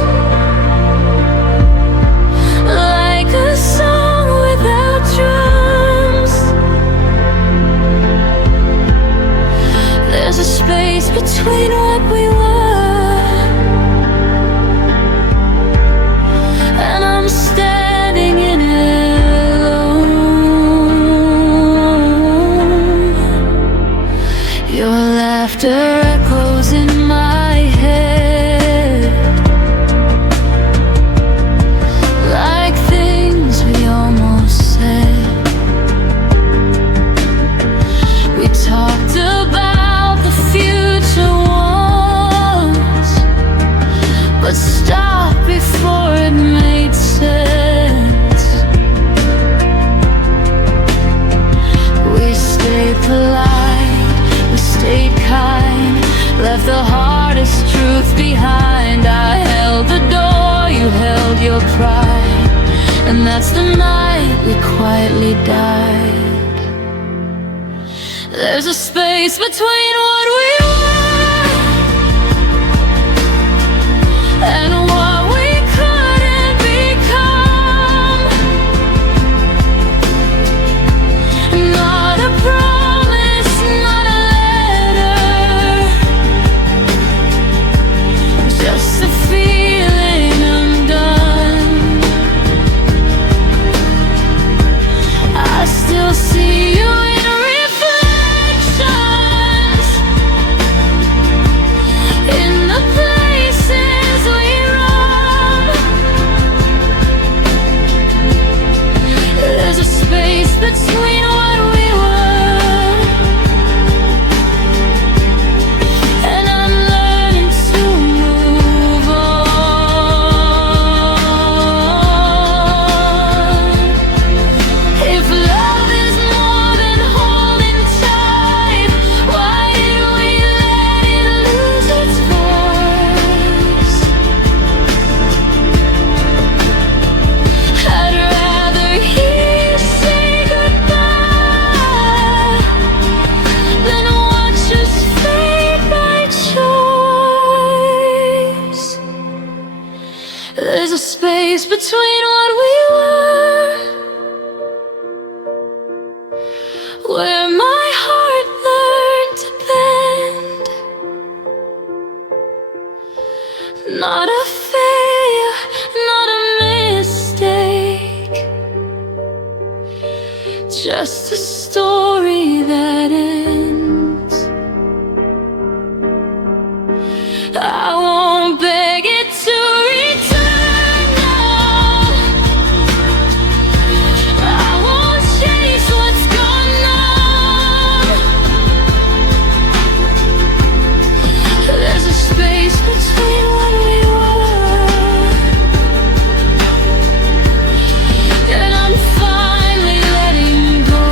we died. There's a space between what we were and what we couldn't become. Not a promise, not a letter, just a feeling undone. I still see you in reflections, in the places we run. There's a space between what we were, and I'm learning to move on. If love is more than holding tight, why did we let it lose its voice? I'd rather hear you say goodbye than watch us fade by choice. There's a space between what we were, where my heart learned to bend. Not a failure, not a mistake, just a story that ends. I won't beg it to return now. I won't chase what's gone now. There's a space between what we were, and I'm finally letting go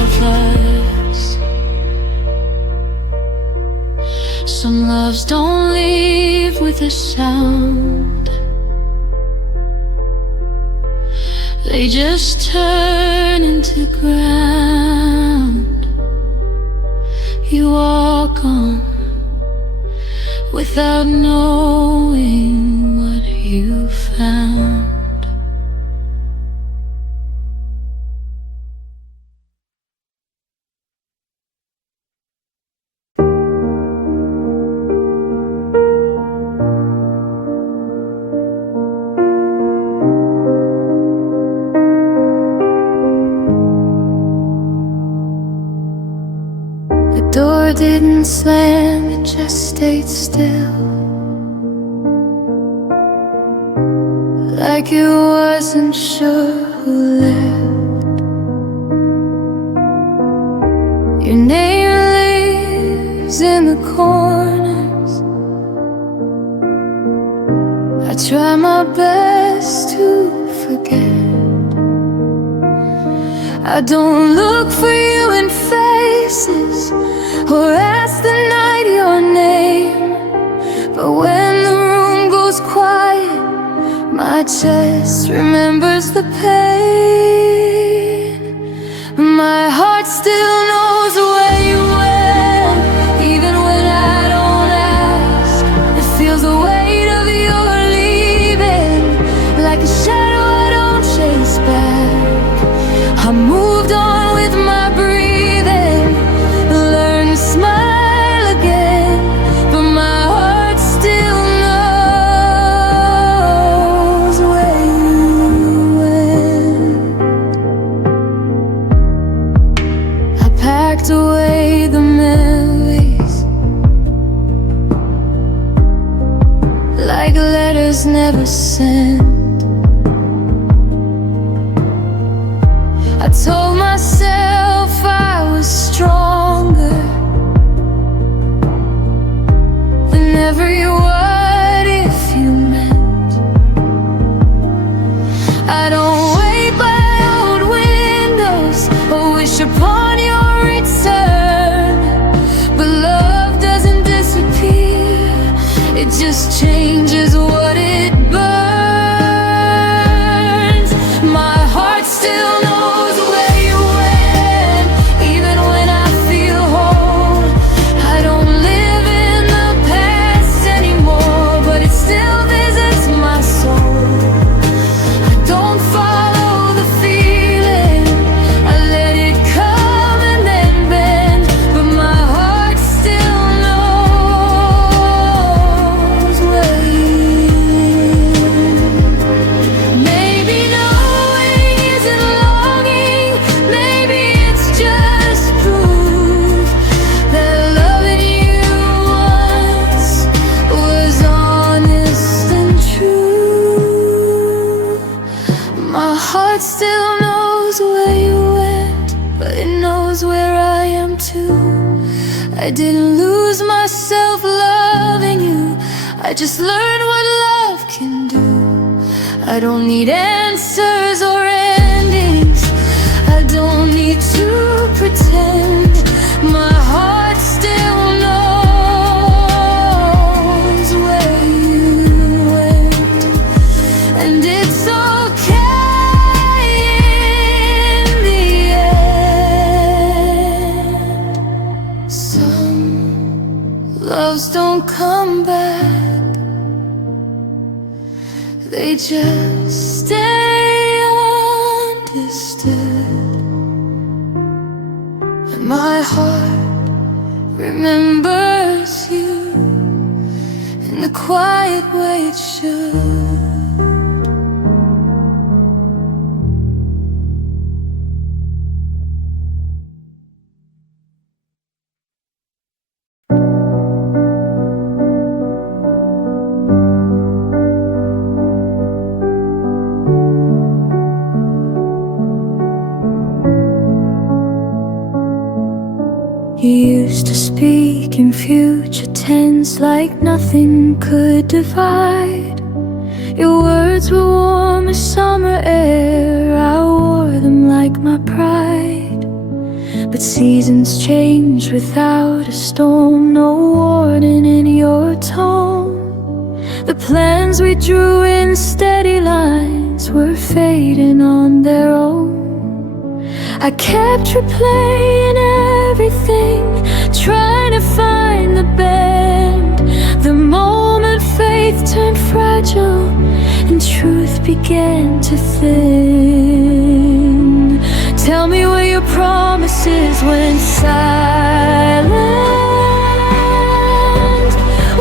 of us. Some loves don't leave with a sound, they just turn into ground. You walk on without knowing what you found. The door didn't slam, it just stayed still, like it wasn't sure who lived. Your name lives in the corners. I try my best to forget. I don't look for you in faces or ask the night your name, but when the room goes quiet, my chest remembers the pain. My heart still knows where you went, even when I don't ask. It feels the weight of your leaving, like a shadow I don't chase back. I moved on with my breathing, learned to smile again, but my heart still knows where you went. I packed away the memories, like letters never sent. I told myself I was stronger than every what if you meant. I don't wait by old windows or wish upon your return, but love doesn't disappear, it just changes what it heart still knows where you went, but it knows where I am too. I didn't lose myself loving you, I just learned what love can do. I don't need answers or endings, I don't need to pretend. My heart still knows where you went, and it's okay in the end. Some loves don't come back, they just stay understood. And my heart remembers you in the quiet way it should. You used to speak in future tense like nothing could divide. Your words were warm as summer air, I wore them like my pride. But seasons change without a storm, no warning in your tone. The plans we drew in steady lines were fading on their own. I kept replaying everything, trying to find the bend. The moment faith turned fragile and truth began to thin. Tell me where your promises went silent,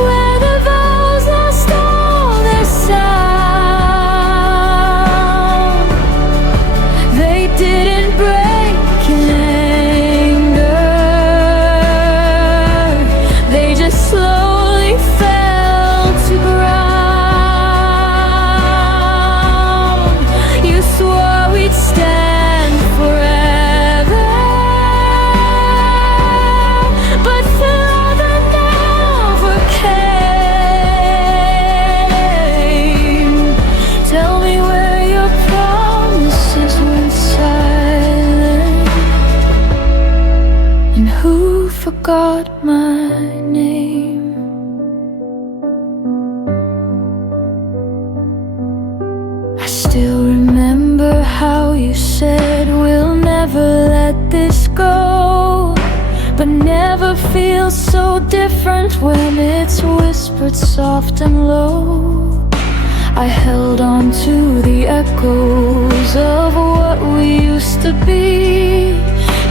where the vows lost all their sound. They didn't break in anger, they just slowly fell to ground. You swore we'd stand forever, but love that never came. Tell me where your promises went silent, and who forgot my name. I still remember how you said we'll never let this go, but never feels so different when it's whispered soft and low. I held on to the echoes of what we used to be.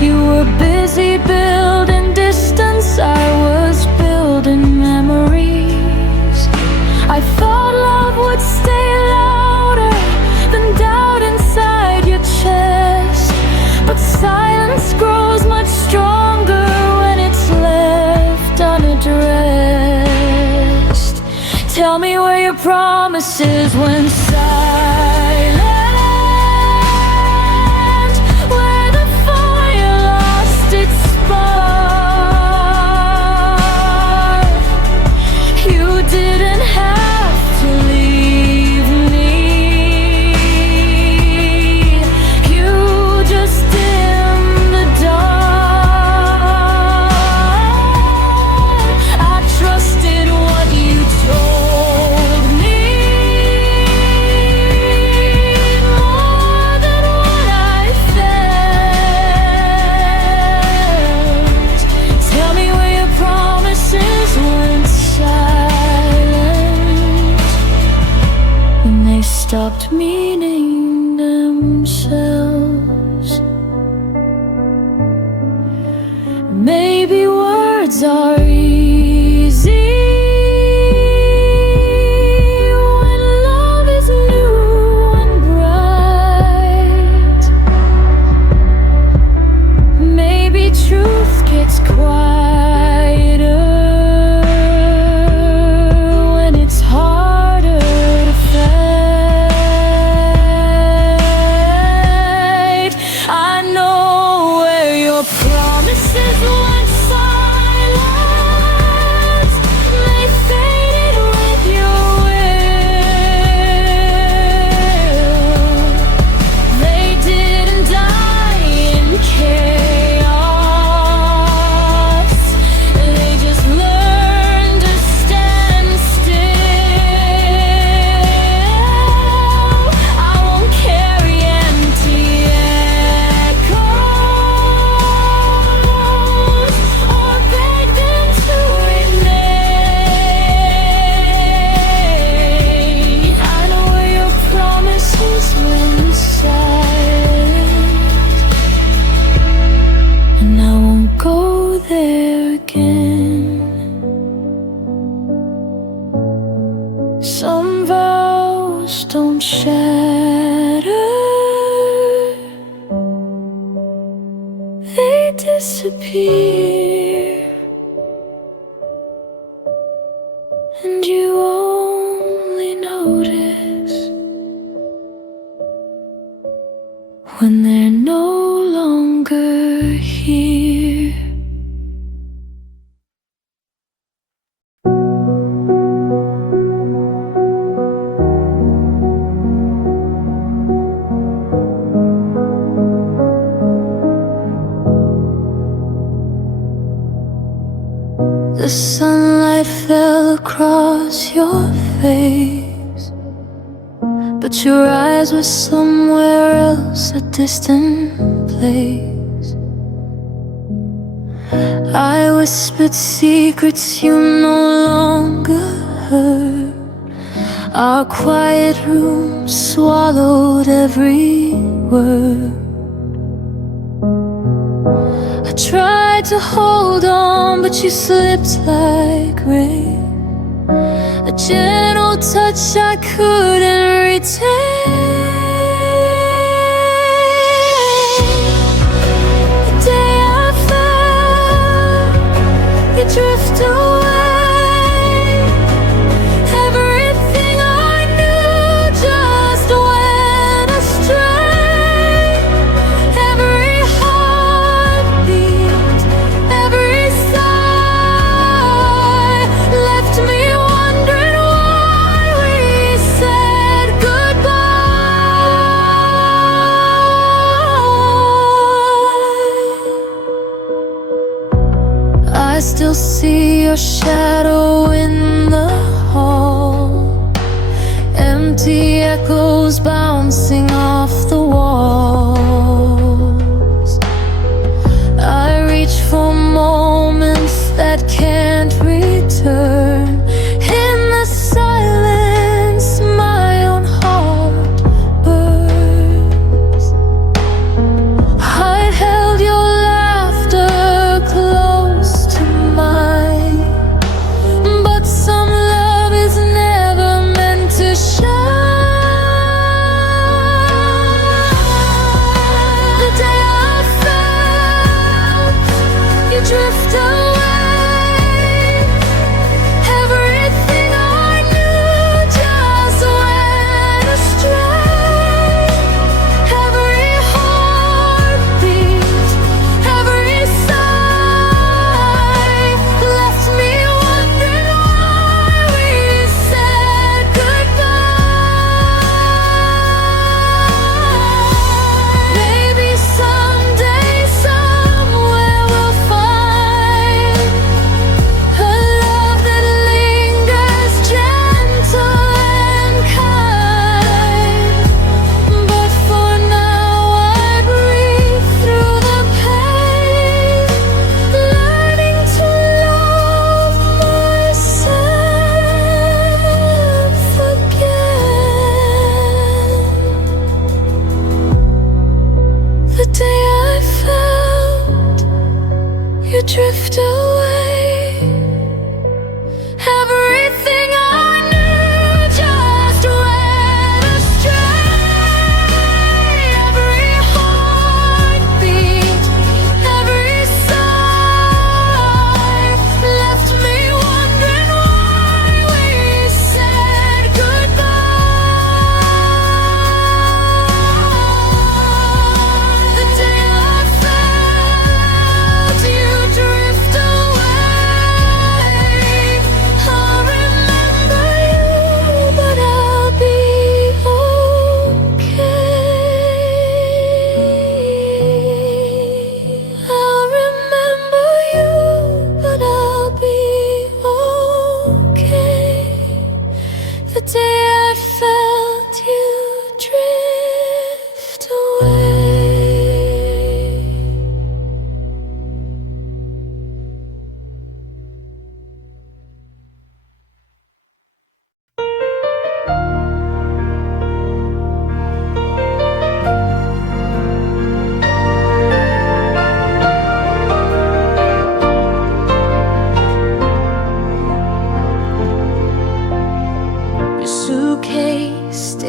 You were busy building distance, I was building memories. I thought love would stay louder than doubt inside your chest, but silence grows much stronger when it's left unaddressed. Tell me where your promises went silent, where the fire lost its spark. You didn't have to leave me, you just dimmed the dark. I trusted what you told me more than what I felt. Tell me where your promises went silent, when they stopped meaning themselves. Maybe words are easy when love is new and bright. Maybe truth gets quieter when it's harder to find. hearts don't shatter, they disappear, and you only notice when they're no longer here. The sunlight fell across your face, but your eyes were somewhere else, a distant place. I whispered secrets you no longer heard. Our quiet room swallowed every word. I tried to hold on, but you slipped like rain, a gentle touch I couldn't retain. The day I felt you drift away, everything I knew just went astray. Every heartbeat, every sigh left me wondering why we said goodbye. I still see your shadow in the hall, empty echoes bouncing off the walls. I reach for moments that can't return. In the silence, my own heart burns. I held your laughter close to mine, but some love is never meant to shine.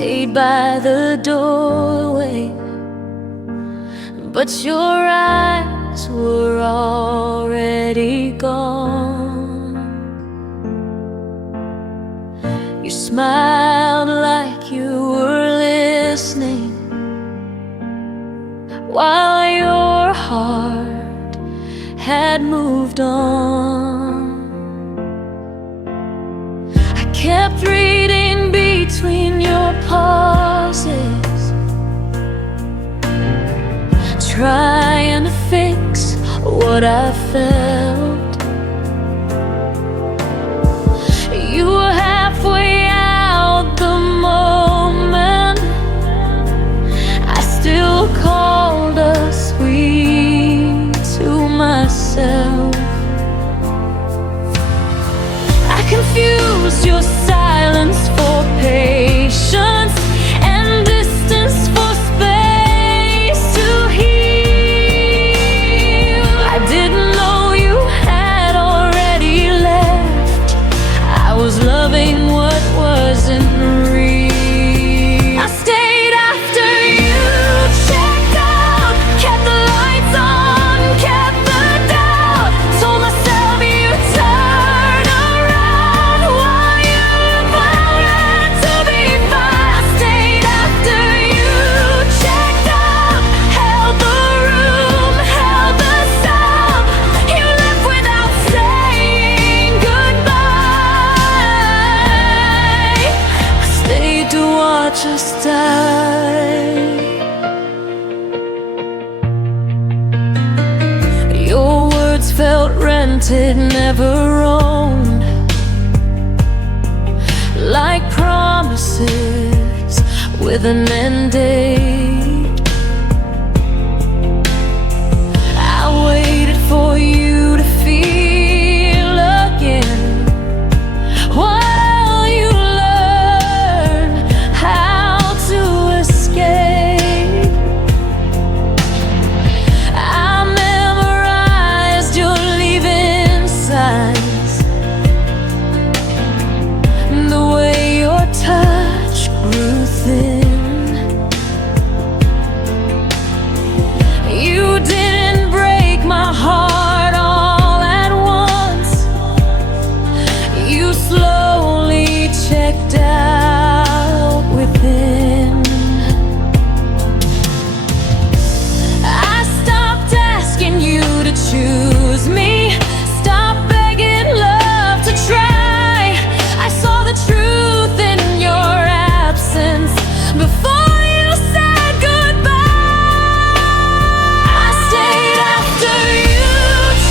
stayed by the doorway, but your eyes were already gone. You smiled like you were listening, while your heart had moved on. I kept reading between your pauses, trying to fix what I felt. You were halfway out the moment I still called us sweet to myself. I confused your silence for patience and distance for space to heal. I didn't know you had already left. I was loving what wasn't real. I stayed after you checked out, kept the lights on, kept the doubt. Told myself you'd turn around while you planned to be fine. I stayed after you checked out, held the room, held the sound. You left without saying goodbye. I stayed to watch us die. Your words felt rented, never owned, like promises with an end date. I waited for you to feel again while you learn how to escape. I memorized your leaving signs, the way your touch grew thin. You didn't break my heart all at once. You slowly checked out within. I stopped asking you to choose me, stopped begging love to try. I saw the truth in your absence before you said goodbye. I stayed after you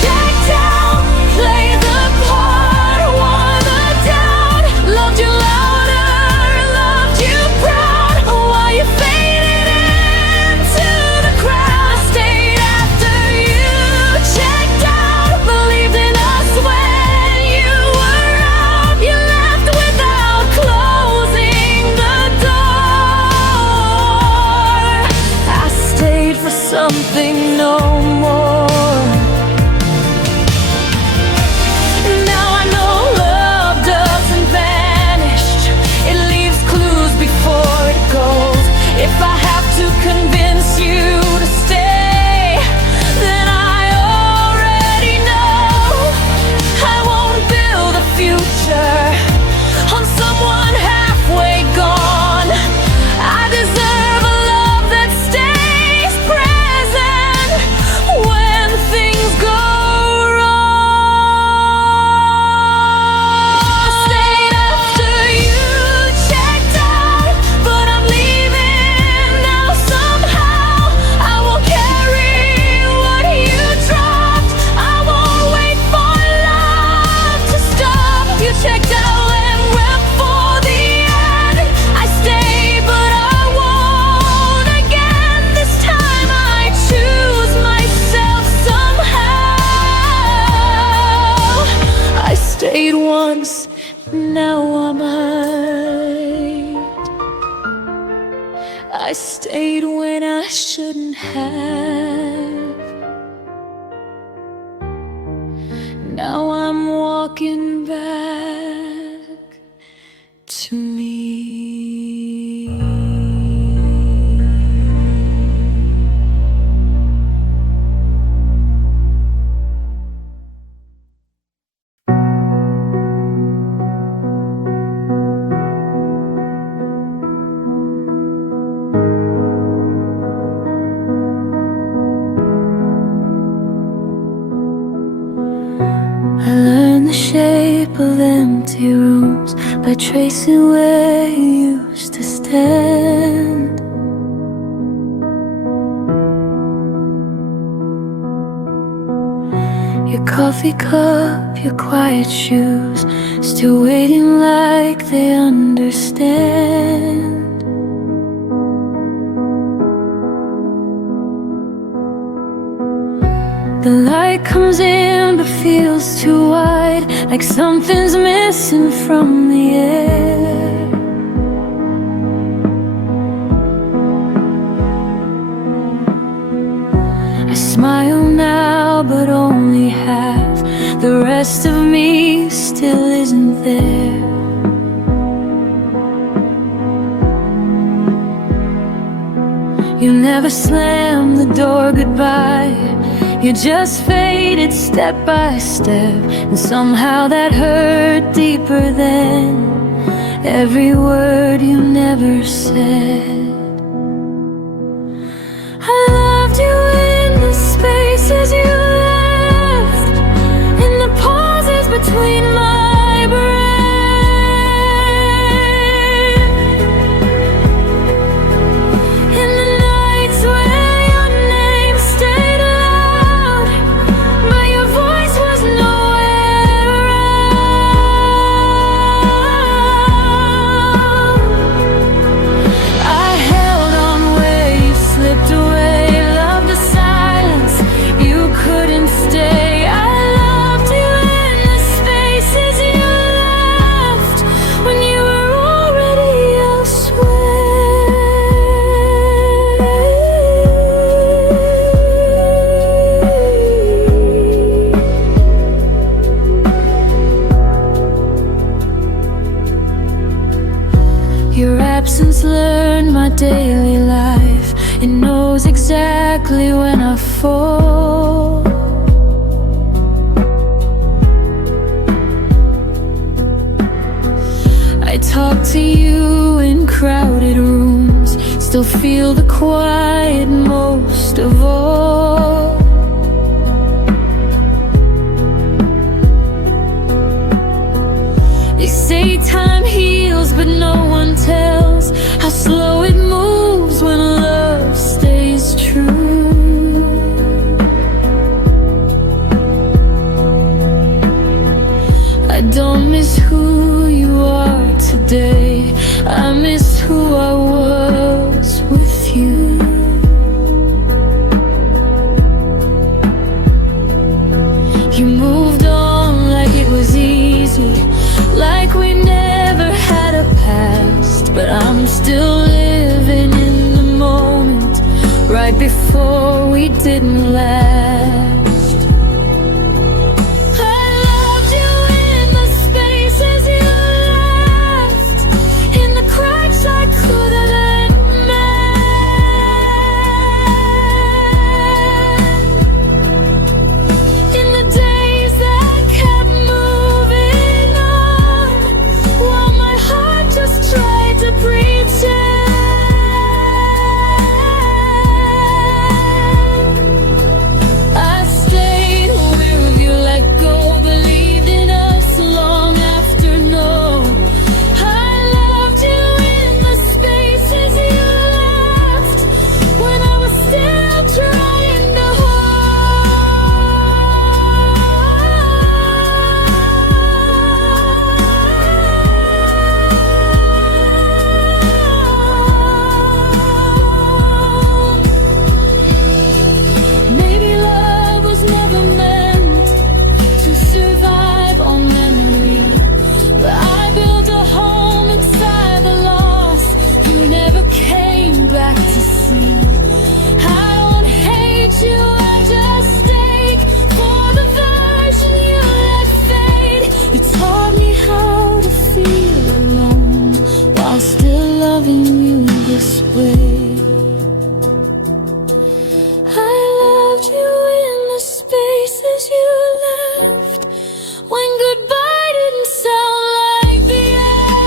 checked out, played the part, wore the doubt. Loved you louder, loved you proud, while you faded into the crowd. I stayed after you checked out, believed in us when you were out. You left without closing the door. I stayed for something no more. Now I know love doesn't vanish, it leaves clues before it goes. If I have to convince you to stay, then I already know I won't build a future on someone halfway gone. I deserve a love that stays present when things go wrong. I stayed after you checked out, but I'm leaving now somehow. I will carry what you dropped. I won't wait for love to stop. You checked out and went for the end. I stay, but I won't again. This time I choose myself somehow. I stayed once, now I might. I stayed when I shouldn't have. Now I'm walking back to me. of empty rooms by tracing where you used to stand. Your coffee cup, your quiet shoes, still waiting like they understand. The light comes in but feels too wide, like something's missing from the air. I smile now but only half, the rest of me still isn't there. You never slammed the door goodbye, you just faded step by step, and somehow that hurt deeper than every word you never said. I loved you in the spaces you left, in the pauses between my breath, in the nights where your name stayed loud, but your voice was nowhere around. I held on where you slipped away, loved the silence, you couldn't stay. I loved you in the spaces you left when you were already elsewhere. Your absence learned my daily life, it knows exactly when I fall. I talk to you in crowded rooms, still feel the quiet most of all. They say time heals, but no one tells how slow it moves when love stays true. I don't miss who you are today, I miss who I was with you. You moved on like it was easy, like we never had a past, but I'm still living in the moment, right before we didn't last. I loved you in the spaces you left, in the cracks I could have mended, in the days that kept moving on, while my heart just tried to pretend. I stayed with you, let go, believed in us long after no. I loved you in the spaces you left when I was still trying to hold. Maybe love was never meant to survive on memory, but I built a home inside the loss you never came back to see. I don't hate you, I just ache for the version you let fade. You taught me how to feel alone while still loving you this way. I loved you in the spaces you left when goodbye didn't sound like the end.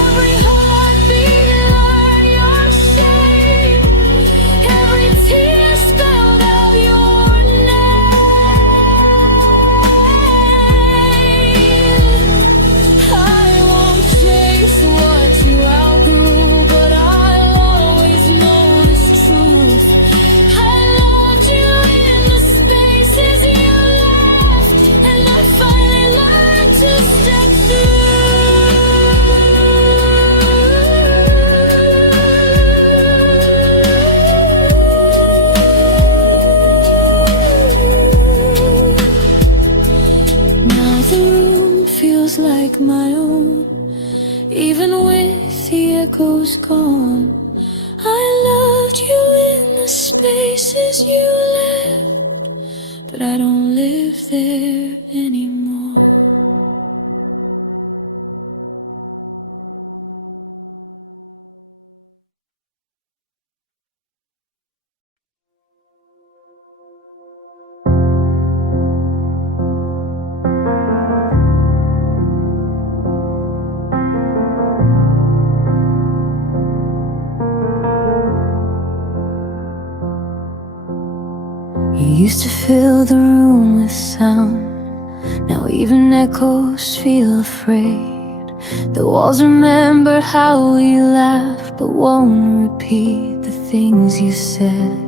Every heartbeat learned your shape, every tear spelled out your like my own. Even with the echoes gone, I loved you in the spaces you left, but I don't live there anymore. You used to fill the room with sound. Now even echoes feel afraid. The walls remember how we laughed, but won't repeat the things you said.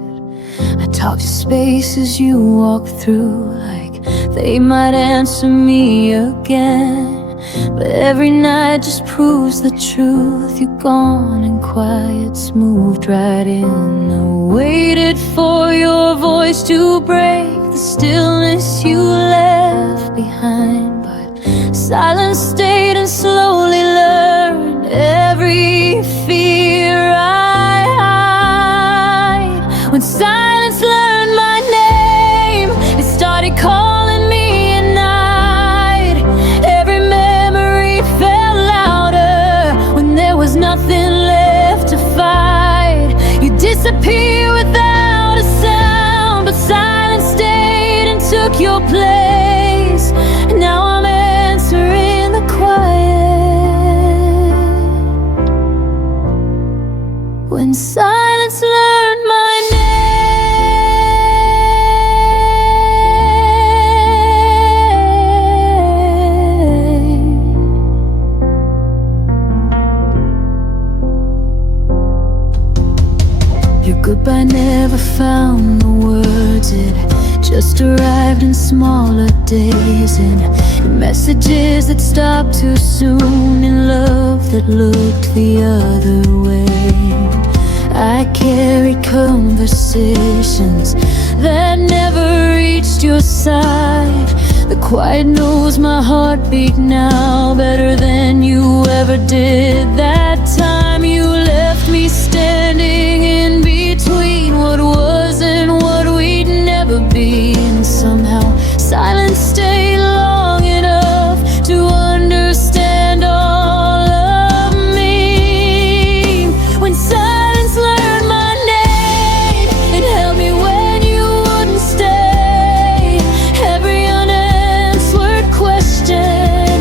I talk to spaces you walk through, like they might answer me again. But every night just proves the truth. You're gone and quiet's moved right in. I waited for your voice to break the stillness you left behind, but silence stayed and slowly learned every fear I hide. When silence learned my name, it started calling me at night. Every memory fell louder when there was nothing left to fight. You disappear without a sound, but silence stayed and took your place. Now I'm answering the quiet. When silence learned my name, your goodbye never found the words. It just arrived in smaller days, in messages that stopped too soon, in love that looked the other way. I carried conversations that never reached your side. The quiet knows my heartbeat now better than you ever did that time. You left me standing in between what was and what we'd never be, and somehow silence stayed long enough to understand all of me. When silence learned my name, it held me when you wouldn't stay. Every unanswered question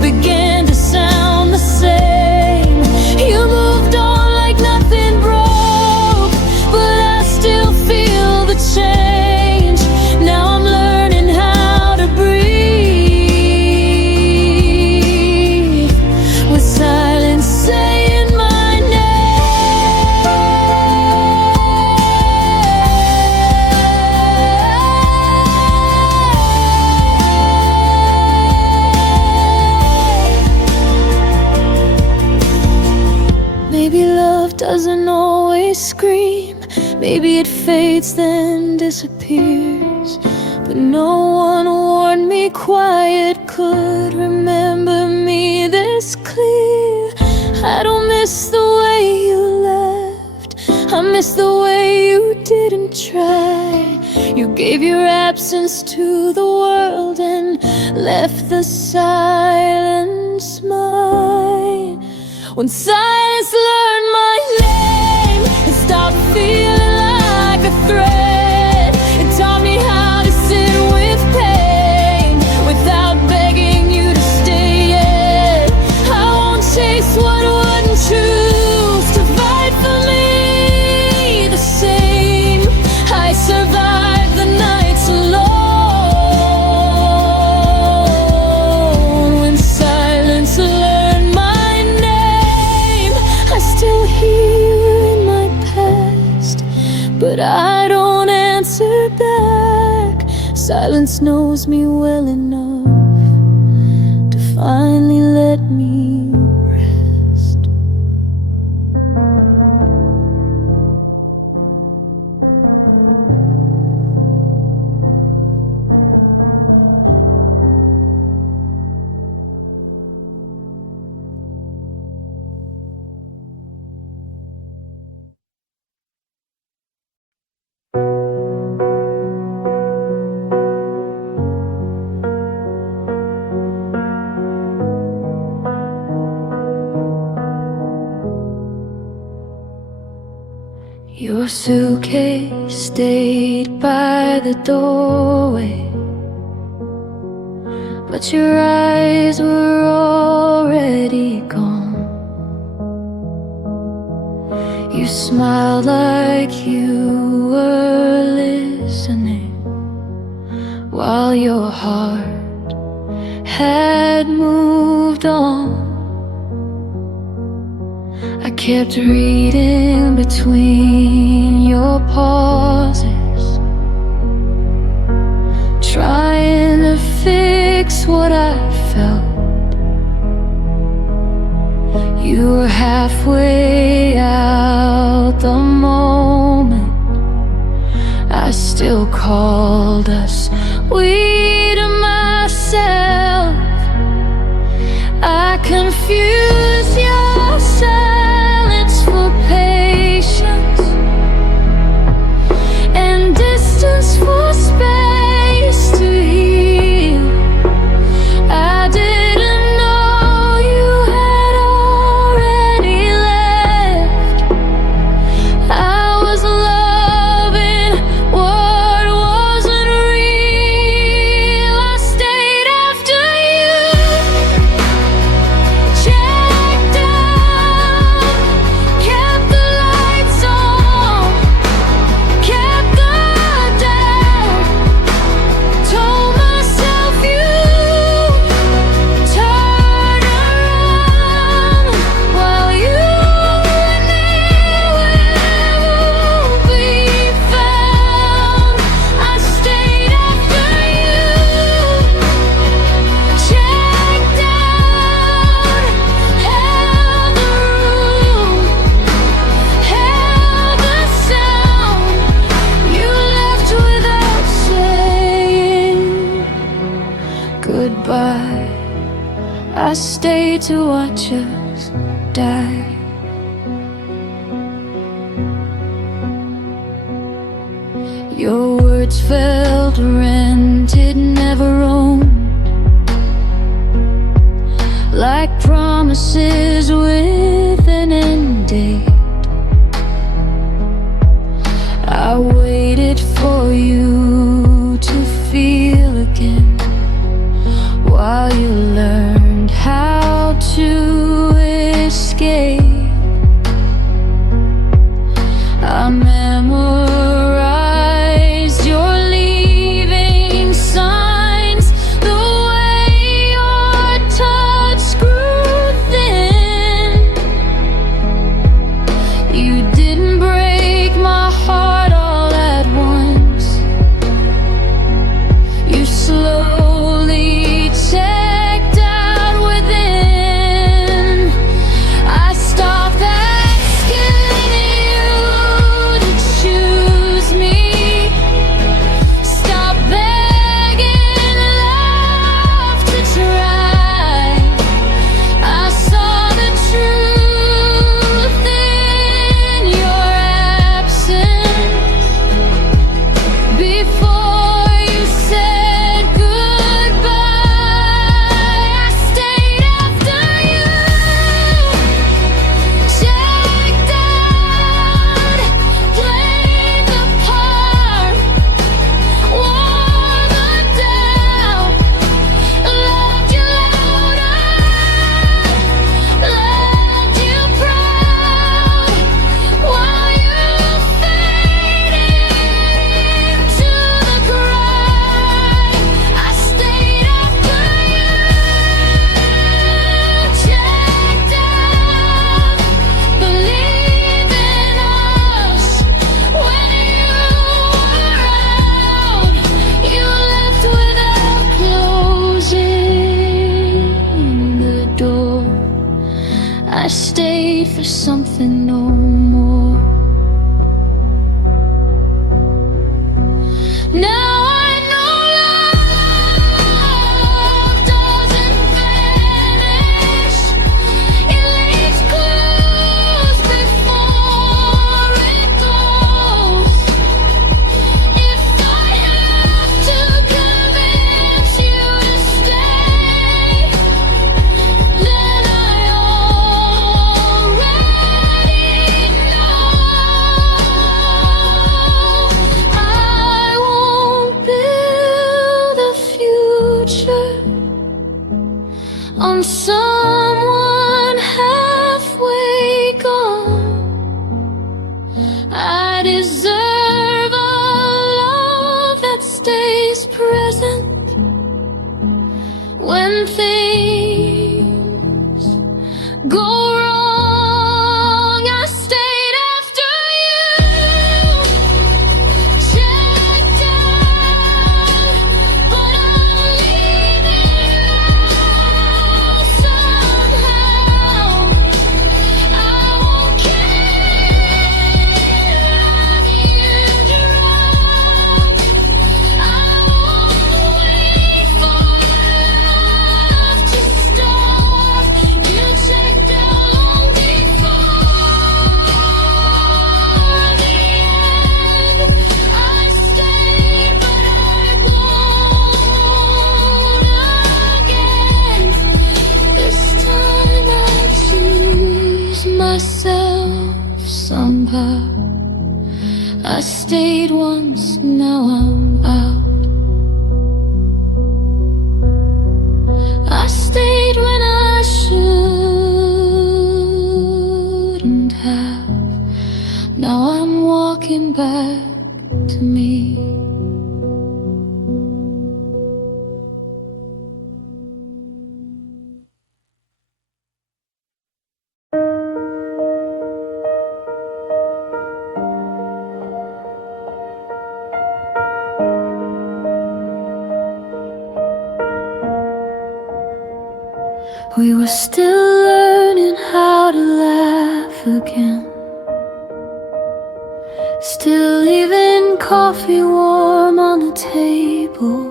began to sound the same. You moved on like nothing broke, but I still feel the change. Now I'm learning how to breathe with silence saying my name. Maybe love doesn't always scream. Maybe it fades then disappears. But no one warned me quiet could remember me this clear. I don't miss the way you left, I miss the way you didn't try. You gave your absence to the world and left the silence mine. When silence learned my name, it stopped feeling like a threat. It taught me how to sit with pain without begging you to stay yet. I won't chase what wouldn't choose to fight for me the same. I survived the nights alone. When silence learned my name, I still hear you in my past, but I don't answer back. Silence knows me well enough to finally let me rest. Your suitcase stayed by the doorway, but your eyes were already gone. You smiled like you were listening, while your heart had moved on. I kept reading between your pauses, trying to fix what I felt. You were halfway out the moment I still called us we to myself. I confused your silence for patience and distance for space to heal. I didn't know you had already left. I was loving what wasn't real. I stayed after you, checked out, kept the lights on, kept the doubt, told myself you turn around while you were nowhere won't be found. I stayed after you, checked out, held the room, held the sound. You left without saying goodbye. I stayed to watch us die. Your words felt rented, never owned, like promises with an end date. I waited for you to feel again while you learned how to escape. I memorized your leaving signs, the way your touch grew thin. You didn't break my heart all at once. You slowly checked out within. I stopped asking you to choose me, stop begging love to try. I saw the truth in your absence before you said goodbye. I stayed after you, checked out, played the part, wore the doubt, loved you louder, loved you proud, while you faded into the crowd. I stayed after you, checked out, believed in us when you were out. You left without closing the door. I stayed for something no more. Now I know love doesn't vanish. It leaves clues before it goes. If I have to convince you to stay, then I already someone halfway gone. I deserve a love that stays present when things go wrong. I stayed after you, checked out, but I'm leaving now somehow. I won't care if you drown. I won't wait for love to stop. You checked out long before the end. I stayed, but I've blown again. This time I choose myself somehow. I stayed once, now I'm out. I stayed when I shouldn't have. Now I'm walking back to me. We were still learning how to laugh again, still leaving coffee warm on the table.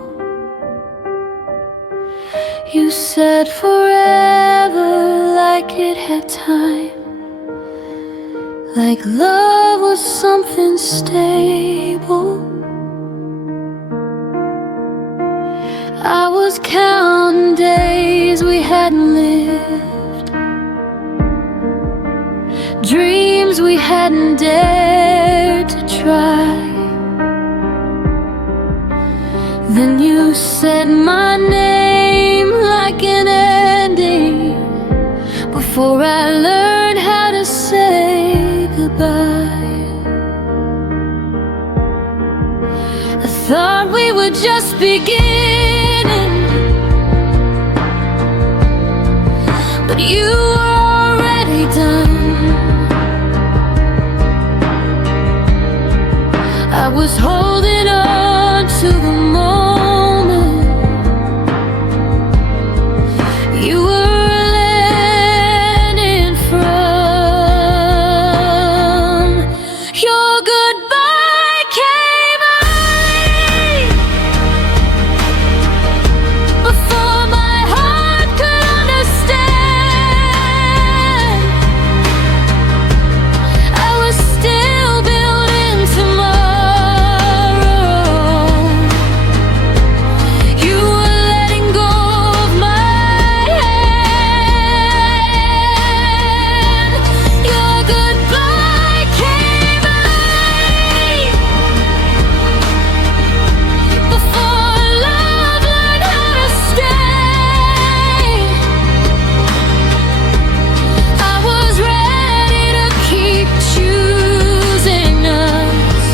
You said forever like it had time, like love was something stable. I was counting days we hadn't lived, dreams we hadn't dared to try. Then you said my name like an ending, before I learned how to say goodbye. I thought we were just beginning, but you were already done. I was holding on to the moment you were landing from. Your goodbye came early, before my heart could understand. I was still building tomorrow. You were letting go of my hand. Your goodbye came early, before love learned how to stay. I was ready to keep choosing us.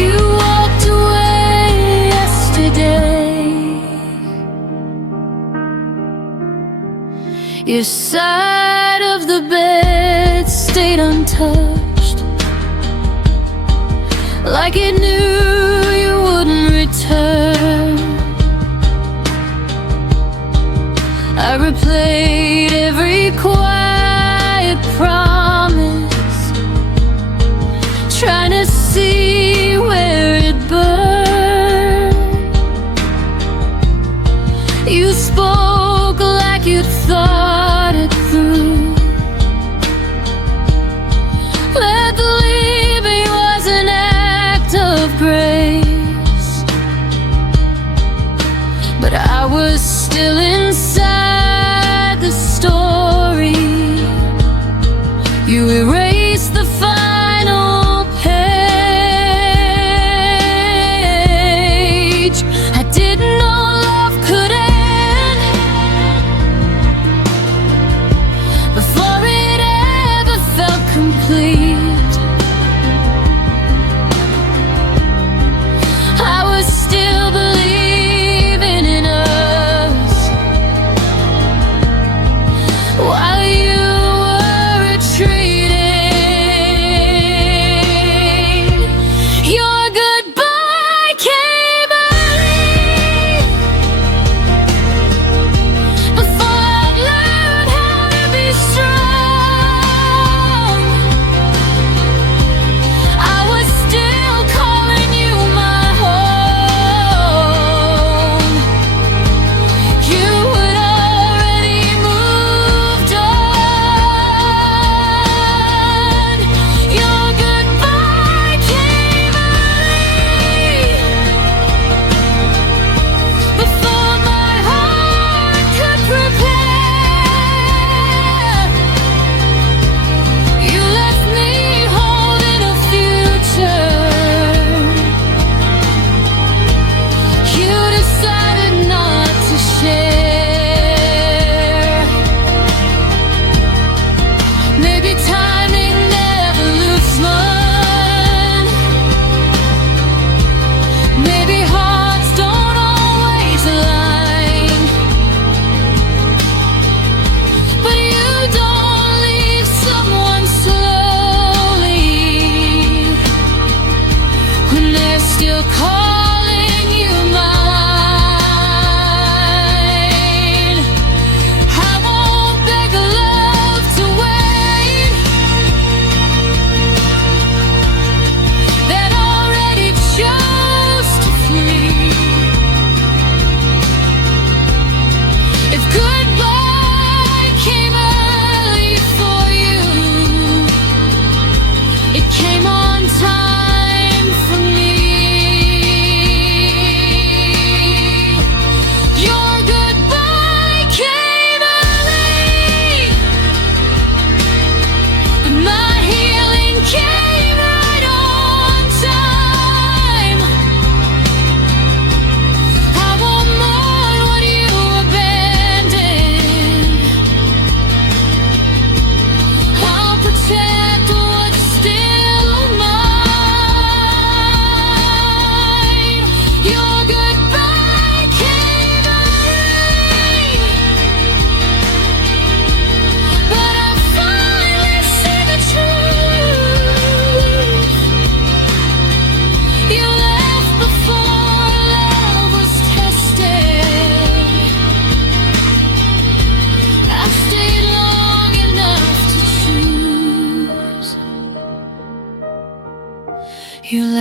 You walked away yesterday. Your side of the bed stayed untouched, like it knew you wouldn't return. I replayed every quiet promise, trying to see where it burned. You spoke like you'd thought it through. Let the leaving was an act of grace, but I was still inside the story. You erased the final page. I didn't know love could end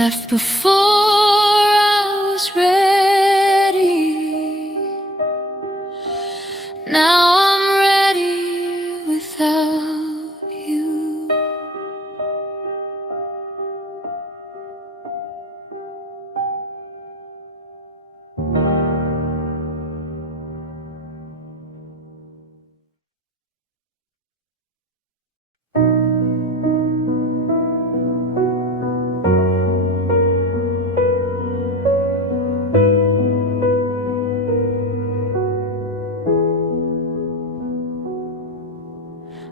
left before I was ready. Now I'm ready without you.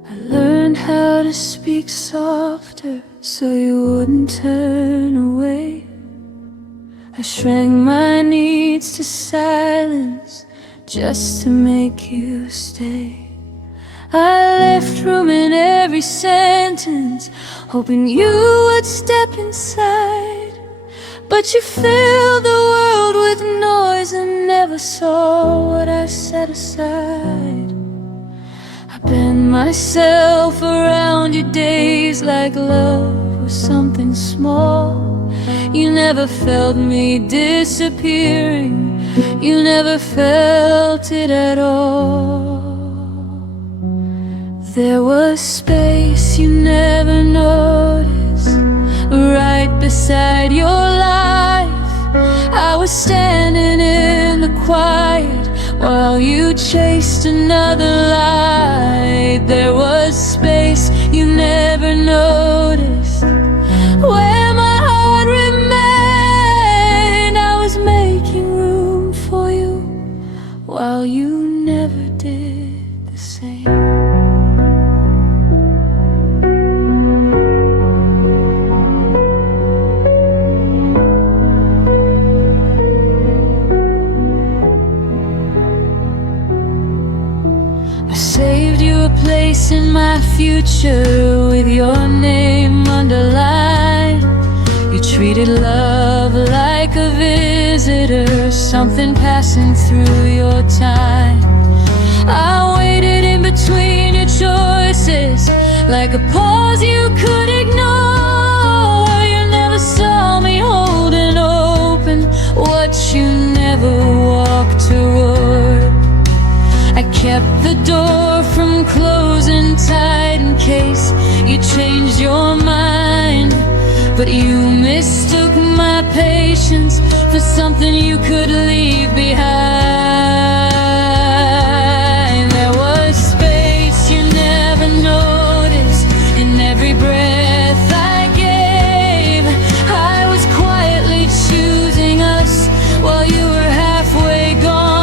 I learned how to speak softer so you wouldn't turn away. I shrank my needs to silence just to make you stay. I left room in every sentence, hoping you would step inside. But you filled the world with noise and never saw what I set aside. I bend myself around your days like love was something small. You never felt me disappearing, you never felt it at all. There was space you never noticed, right beside your life. I was standing in the quiet while you chased another light. There was space you never noticed, where my heart remained. I was making room for you while you never did the same. Saved you a place in my future with your name underlined. You treated love like a visitor, something passing through your time. I waited in between your choices, like a pause you could ignore. You never saw me holding open what you never walked toward. I kept the door from closing tight in case you changed your mind. But you mistook my patience for something you could leave behind. There was space you never noticed in every breath I gave. I was quietly choosing us while you were halfway gone.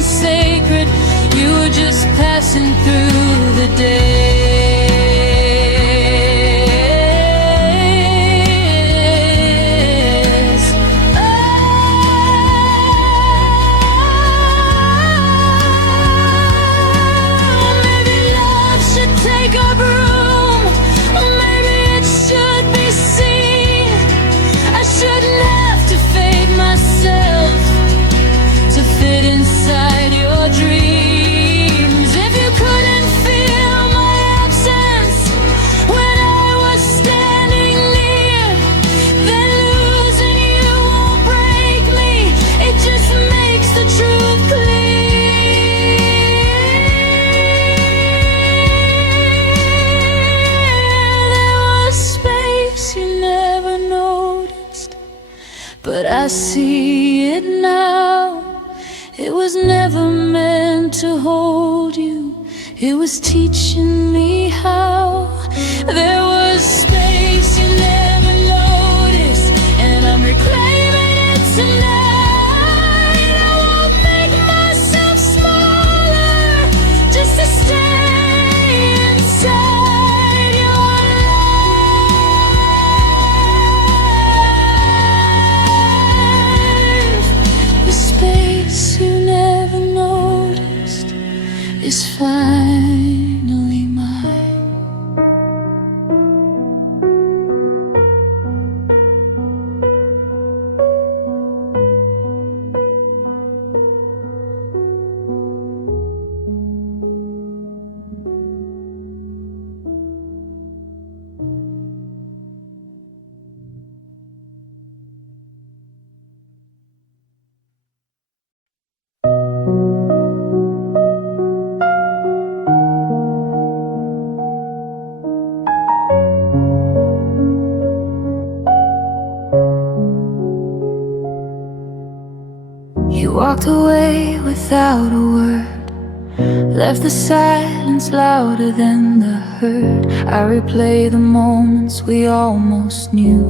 Sacred, you were just passing through the days. Oh, maybe love should take up room, maybe it should be seen. I shouldn't have to fake myself to fit inside your dreams. If you couldn't feel my absence when I was standing near, then losing you won't break me, it just makes the truth clear. There was space you never noticed, but I see it now. It was never meant to hold you, it was teaching me how. There was space you never noticed, and I'm reclaiming it tonight. I won't make myself smaller just to stay inside your life. The space you never noticed is finally mine. walked away without a word, left the silence louder than the hurt. I replay the moments we almost knew,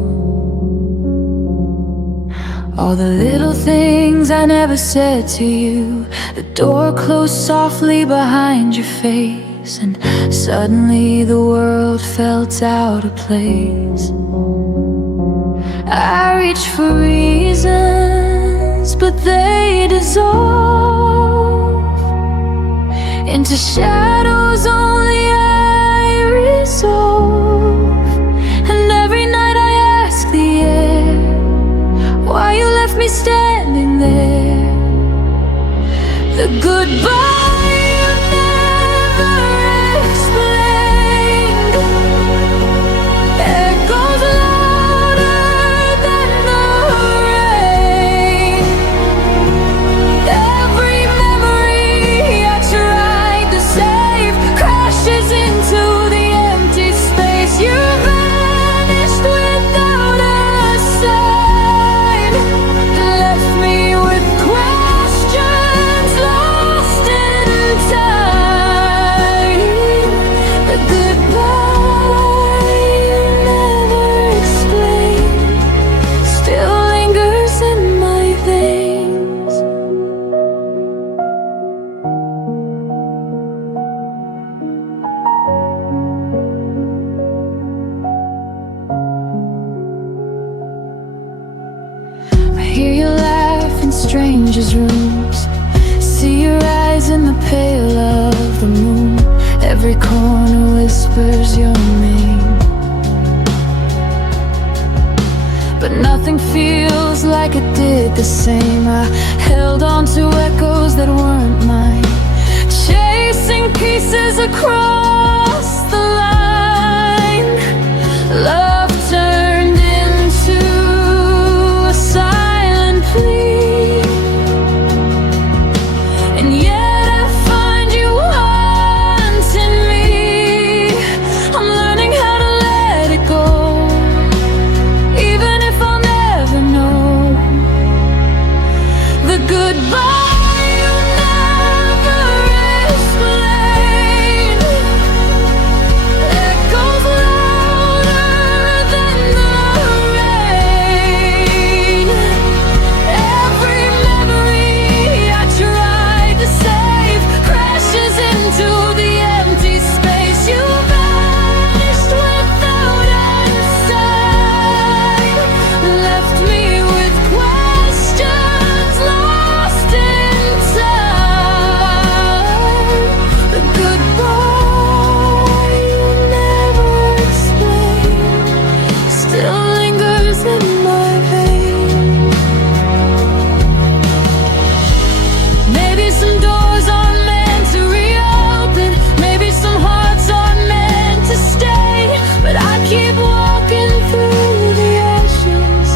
all the little things I never said to you. The door closed softly behind your face, and suddenly the world felt out of place. I reached for reasons, but they dissolve into shadows only I resolve. And every night I ask the air why you left me standing there. The goodbye you never explained echoes louder than the rain. Every memory I tried to save crashes into the empty space. You vanished without a sign, left me with questions lost in time. The goodbye you never explained still lingers in my veins. I hear you laugh in strangers' rooms, see your eyes in the pale of the moon. Every corner whispers your name, but nothing feels like it did the same. I held on to echoes that weren't mine, chasing pieces across the line. Love turned into a silent plea, and yet I find you haunting me. I'm learning how to let it go, even if I'll never know. The goodbye you never explained echoes louder than the rain. Every memory I tried to save crashes into the empty space. You vanished without a sign, left me with questions lost in time. The goodbye you never explained still lingers in my veins. Maybe some doors aren't meant to reopen, maybe some hearts aren't meant to stay, but I keep walking through the ashes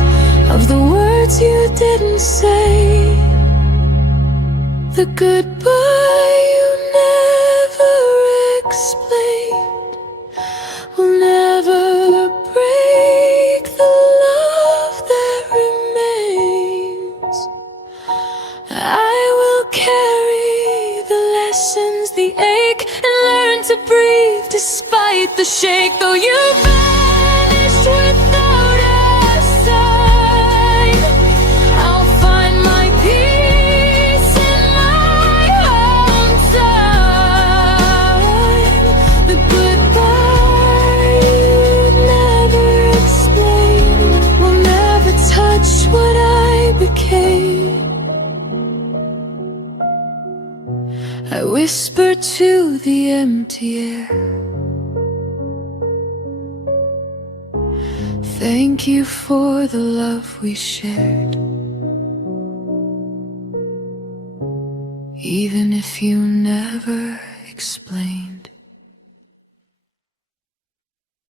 of the words you didn't say. The goodbye you never explained will never break the love that remains. I will carry the lessons, the ache, and learn to breathe despite the shake. Though you vanished without a sign, I'll find my peace in my own time. The goodbye you never explained will never touch what I became. I whisper to the empty air, thank you for the love we shared, even if you never explained.